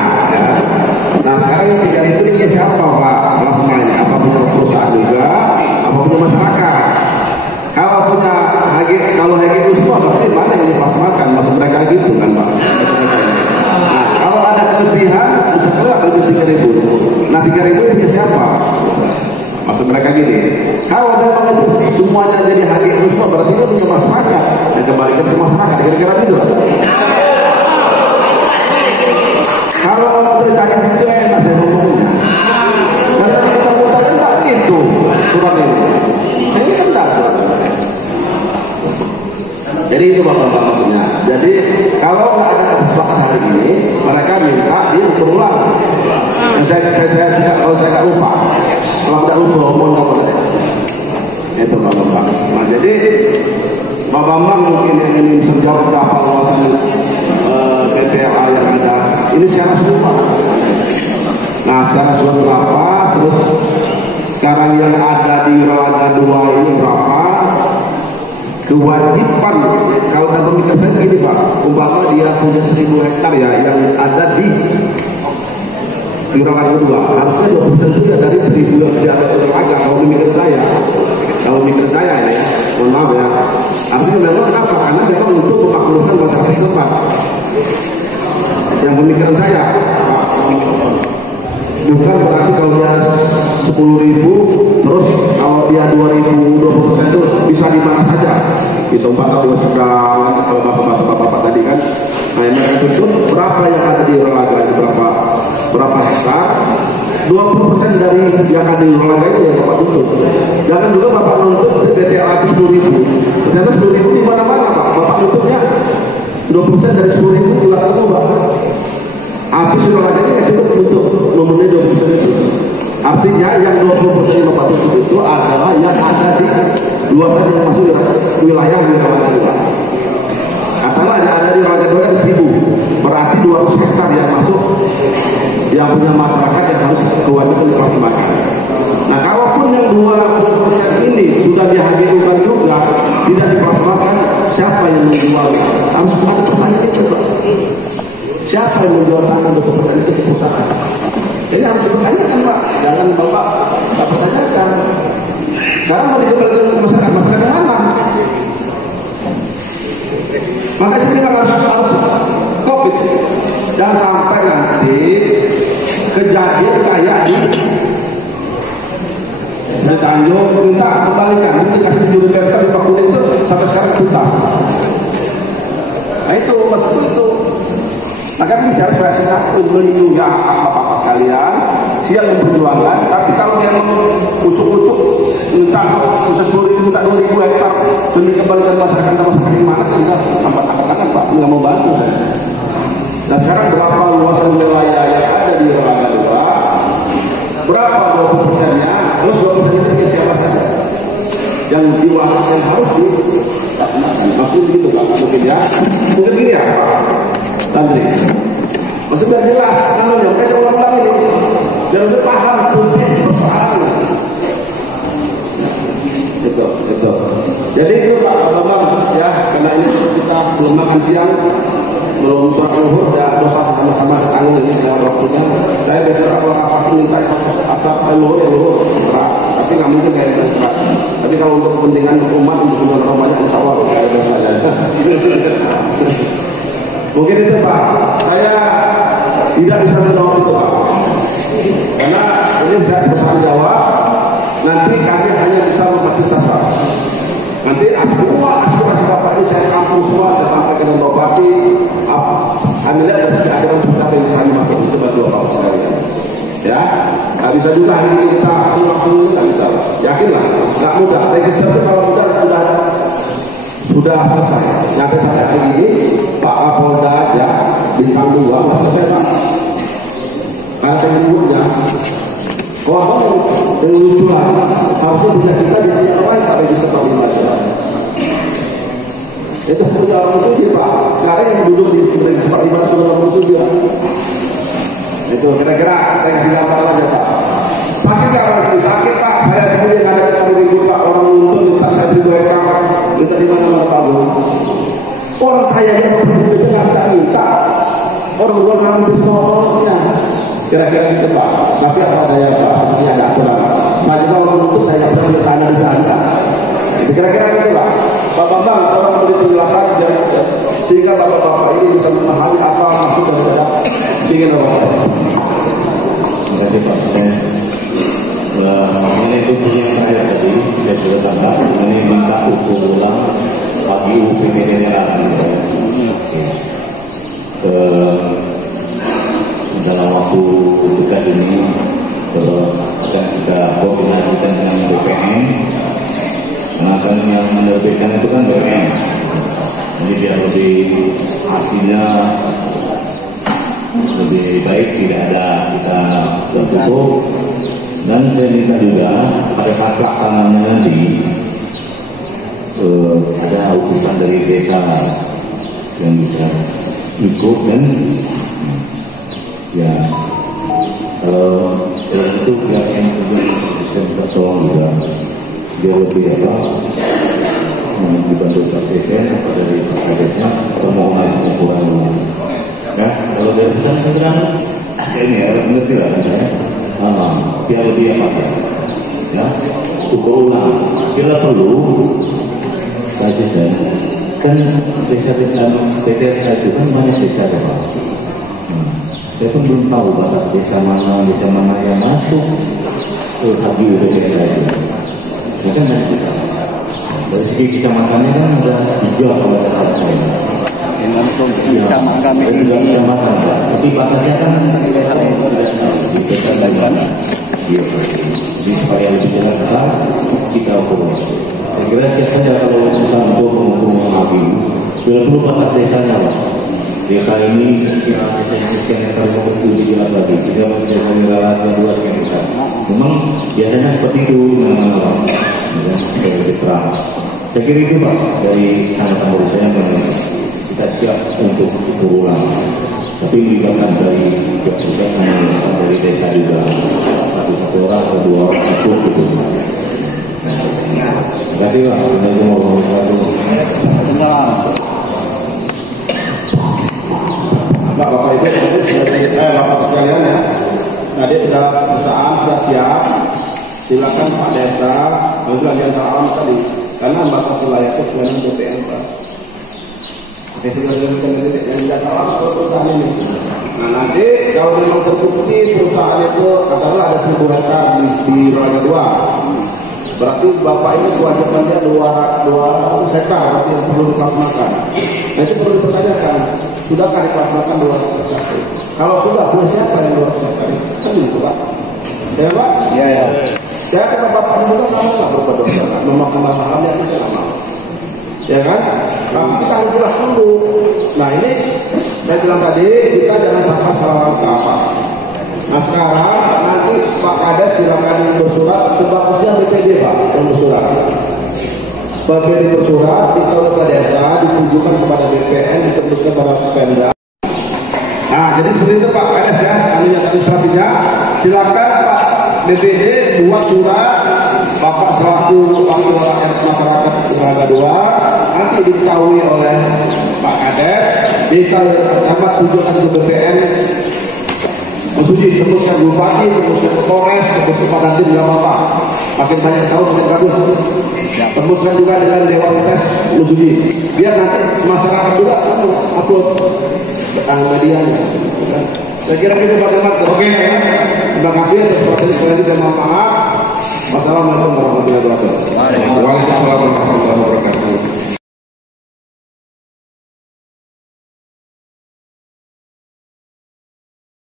Nah sekarang yang 3 itu iya siapa Pak? Plasmanya apa punya perusahaan juga? Apa punya masyarakat? Kalau punya kalau HGU semua berarti mana yang diplasmakan? Maksud mereka gitu kan Pak? Nah kalau ada kelebihan bisa keluar lebih 3.000. Nah 3.000 punya siapa? Maksud mereka gini, kalau memang itu semuanya jadi HGU semua berarti itu punya masyarakat dan kembalikan ke masyarakat, kira-kira gitu. Kalau terjadi itu enak saya ngomongnya. Karena kita mutarkan tak itu surat ini. Ini kan dasar. Jadi itu bapak-bapaknya. Jadi kalau nggak ada kesepakatan hari ini, mereka minta diukur ulang. Saya tidak, kalau saya nggak lupa, kalau tidak lupa ngomong nggak boleh. Itu Pak Bambang. Nah, jadi Pak Bambang mungkin yang ingin menjawab berapa luasan PPLA yang ada. Ini secara seluruh. Nah, secara seluruh berapa? Terus sekarang yang ada di Raga 2 ini berapa? Kewajiban kalau dalam pemikiran saya begini Pak, umpama dia punya 1000 hektar ya yang ada di Raga 2, harusnya 20% juga dari 1000 yang dia ada di Raga. Kalau pemikiran saya ya, mohon maaf ya. Artinya memang kenapa? Karena memang untuk memakmurkan masyarakat setempat. Yang pemikiran saya, Pak, bukan berarti kalau dia 10.000 terus kalau dia 2.000 20% itu bisa di mana saja, bisa atau sedang kalau bahasa bapak tadi kan. Nah yang mereka tuntut berapa yang ada di Raga, berapa hektar, 20% dari yang ada di Raga itu yang bapak tuntut. Jangan juga bapak nuntut PPLA 10.000, ternyata 10.000 di mana-mana Pak, bapak tuntutnya 20% dari 10.000 juga ketemu Bapak. Habis Raga ini cukup untuk memenuhi 20% itu. Artinya yang 20% yang bapak tuntut itu adalah yang ada di luasan yang masuk wilayah Raga 2. Katakanlah yang ada di Raga 2 ada 1.000, berarti 200 hektar yang masuk yang punya masyarakat yang harus kewajiban dilaksanakan. Nah, kalaupun yang 2% ini sudah dihadirkan juga tidak dilaksanakan, siapa yang menjual? Harus ada pertanyaan itu, Pak. Siapa yang menjual tanah 20% itu ke perusahaan? Ini harus dipertanyakan, Pak. Jangan Bapak pertanyakan. Sekarang mau dikembalikan ke masyarakat mana? Maka kita harus COVID. Jangan sampai nanti kejadian kayak di Tanjung minta kembalikan, nanti kasih 7 hektar di Pak Kuning itu sampai sekarang tuntas. Nah itu maksudnya itu. Maka bicara supaya kita melindungi apa-apa sekalian, siang memperjuangkan. Tapi kalau dia utuk-utuk minta 10.000, minta 2.000 hektar demi kembalikan masyarakat yang mana, kita nampak tangan Pak, nggak mau bantu saya. Nah sekarang berapa luasan wilayah yang ada di Raga 2? Berapa 20%-nya? Terus 20% itu siapa saja? Yang harus dilaksanakan. Maksudnya begitu Pak, mungkin ya. Mungkin gini ya Pak Tantri. Maksudnya jelas, kalau yang saya ulang ini, jangan lupa paham tujuan persoalan. Betul. Jadi itu Pak Bambang ya, karena ini kita belum makan siang, belum sholat zuhur, ya dosa sama-sama tanggung ini ya waktunya. Saya biasa kalau apa minta asal luhur ya luhur, tapi nggak mungkin kayak terserah. Tapi kalau untuk kepentingan umat untuk orang banyak, insya Allah kayak dosa saja. Mungkin itu Pak, saya tidak bisa menjawab itu Pak, karena ini bisa bertanggung nanti kami hanya bisa memfasilitasi Pak. Nanti aspirasi Bapak ini saya kampung semua, saya sampaikan ke Bupati. Alhamdulillah dari segi ajaran seperti apa yang bisa dimasuk sebagai Bapak sekalian. Ya, nggak bisa juga hari ini kita langsung nggak bisa. Yakinlah, nggak mudah. Register itu kalau mudah sudah selesai. Nanti sampai hari ini Pak Kapolda ya bintang 2 masih selesai Pak. Karena saya menyebutnya, kalau dengan lucu lagi, harusnya punya kita jadi orang lain Pak register Pak Bintang. Itu punya orang itu Pak. Sekarang yang duduk di register Pak Bintang itu orang itu dia. Itu kira-kira saya kasih gambaran aja Pak. Sakit nggak Pak? Sakit Pak. Saya sendiri yang ada di kami minggu Pak. Orang untuk minta saya dibuatkan, minta di mana Pak Bu. Orang saya yang berbeda nggak bisa minta. Orang luar sana bisa ngomongnya. Kira-kira gitu Pak. Tapi apa daya Pak? Sepertinya ada aturan. Saya juga orang untuk saya nggak pernah bertanya di sana. Kira-kira gitu Pak. Pak Bambang, orang beri penjelasan sehingga bapak-bapak ini bisa memahami apa maksud daripada ingin Bapak. Terima kasih Pak. Ini itu yang saya tadi saya sudah tambah. Ini minta hukum ulang bagi UPT mineral dalam waktu dekat ini akan kita koordinasikan dengan BPN. Karena kan yang menerbitkan itu kan BPN. Ini biar lebih artinya lebih baik tidak ada kita tertutup. Dan saya minta juga pada saat pelaksananya nanti ada utusan dari desa yang bisa ikut, dan ya kalau itu pihak yang bisa minta tolong juga dia lebih dibantu praktisnya dari praktisnya permohonan pengukuran ya. Kalau dari pesan sekarang ini ya mengerti lah saya dia lebih ya ukur ulang bila perlu saja kan desa-desa PTSA itu kan banyak desa ya Pak. Saya pun belum tahu batas desa mana yang masuk ke hagi PTSA itu. Ya kan dari segi kecamatannya kan ada 3 kalau saya tahu. Kecamatan tapi batasnya kan jadi supaya lebih jelas kita ukur. Saya kira siap saja kalau susah untuk mengukur lagi. Bila perlu batas desanya Pak. Desa ini desa sekian hektar itu jelas lagi. Tidak bisa mengelola yang luas yang besar. Memang biasanya seperti itu supaya lebih terang. Saya kira itu Pak dari tanggapan dari saya kita siap untuk ukur ulang. Tapi melibatkan dari pihak pusat dari desa juga satu orang atau 2 orang ikut gitu. Terima kasih Pak. Bapak Ibu, Bapak sekalian ya. Tadi sudah perusahaan sudah siap. Silakan Pak Desa, bagian salam tadi. Karena batas wilayah itu dengan BPN Pak. Itu yang tidak salah perusahaan ini. Nah nanti kalau memang terbukti perusahaan itu katakanlah ada 1000 hektar di Raja 2, berarti Bapak ini kewajibannya 200 hektar berarti yang perlu dipelaksanakan. Nah itu perlu dipertanyakan, sudahkah dipelaksanakan 200 hektar? Kalau sudah, boleh siapa yang 200 hektar? Kan itu Pak. Ya Pak? Iya ya. Saya kata Bapak juga sama lah berdoa, memakan masalahnya itu saya mau. Ya kan? Tapi kita harus jelas dulu. Nah ini saya bilang tadi kita jangan sampai salah apa. Nah sekarang nanti Pak Kades silakan bersurat. Sebabnya BPD Pak yang bersurat. BPD bersurat di Kepala Desa ditujukan kepada BPN, diteruskan kepada Pemda. Nah jadi seperti itu Pak Kades ya. Administrasinya silakan Pak BPD buat surat. Bapak selaku wakil rakyat masyarakat Raga 2 nanti diketahui oleh Pak Kades, kita dapat tujuan ke BPN, maksudnya tembuskan Bupati, tembuskan ke Polres, tembuskan kepada tim nggak apa-apa, makin banyak tahu makin bagus. Tembuskan juga dengan Dewan Pers, maksudnya biar nanti masyarakat juga upload media. Saya kira itu Pak Camat. Oke, terima kasih. Seperti itu saya mohon maaf. Wassalamualaikum warahmatullahi wabarakatuh. Waalaikumsalam.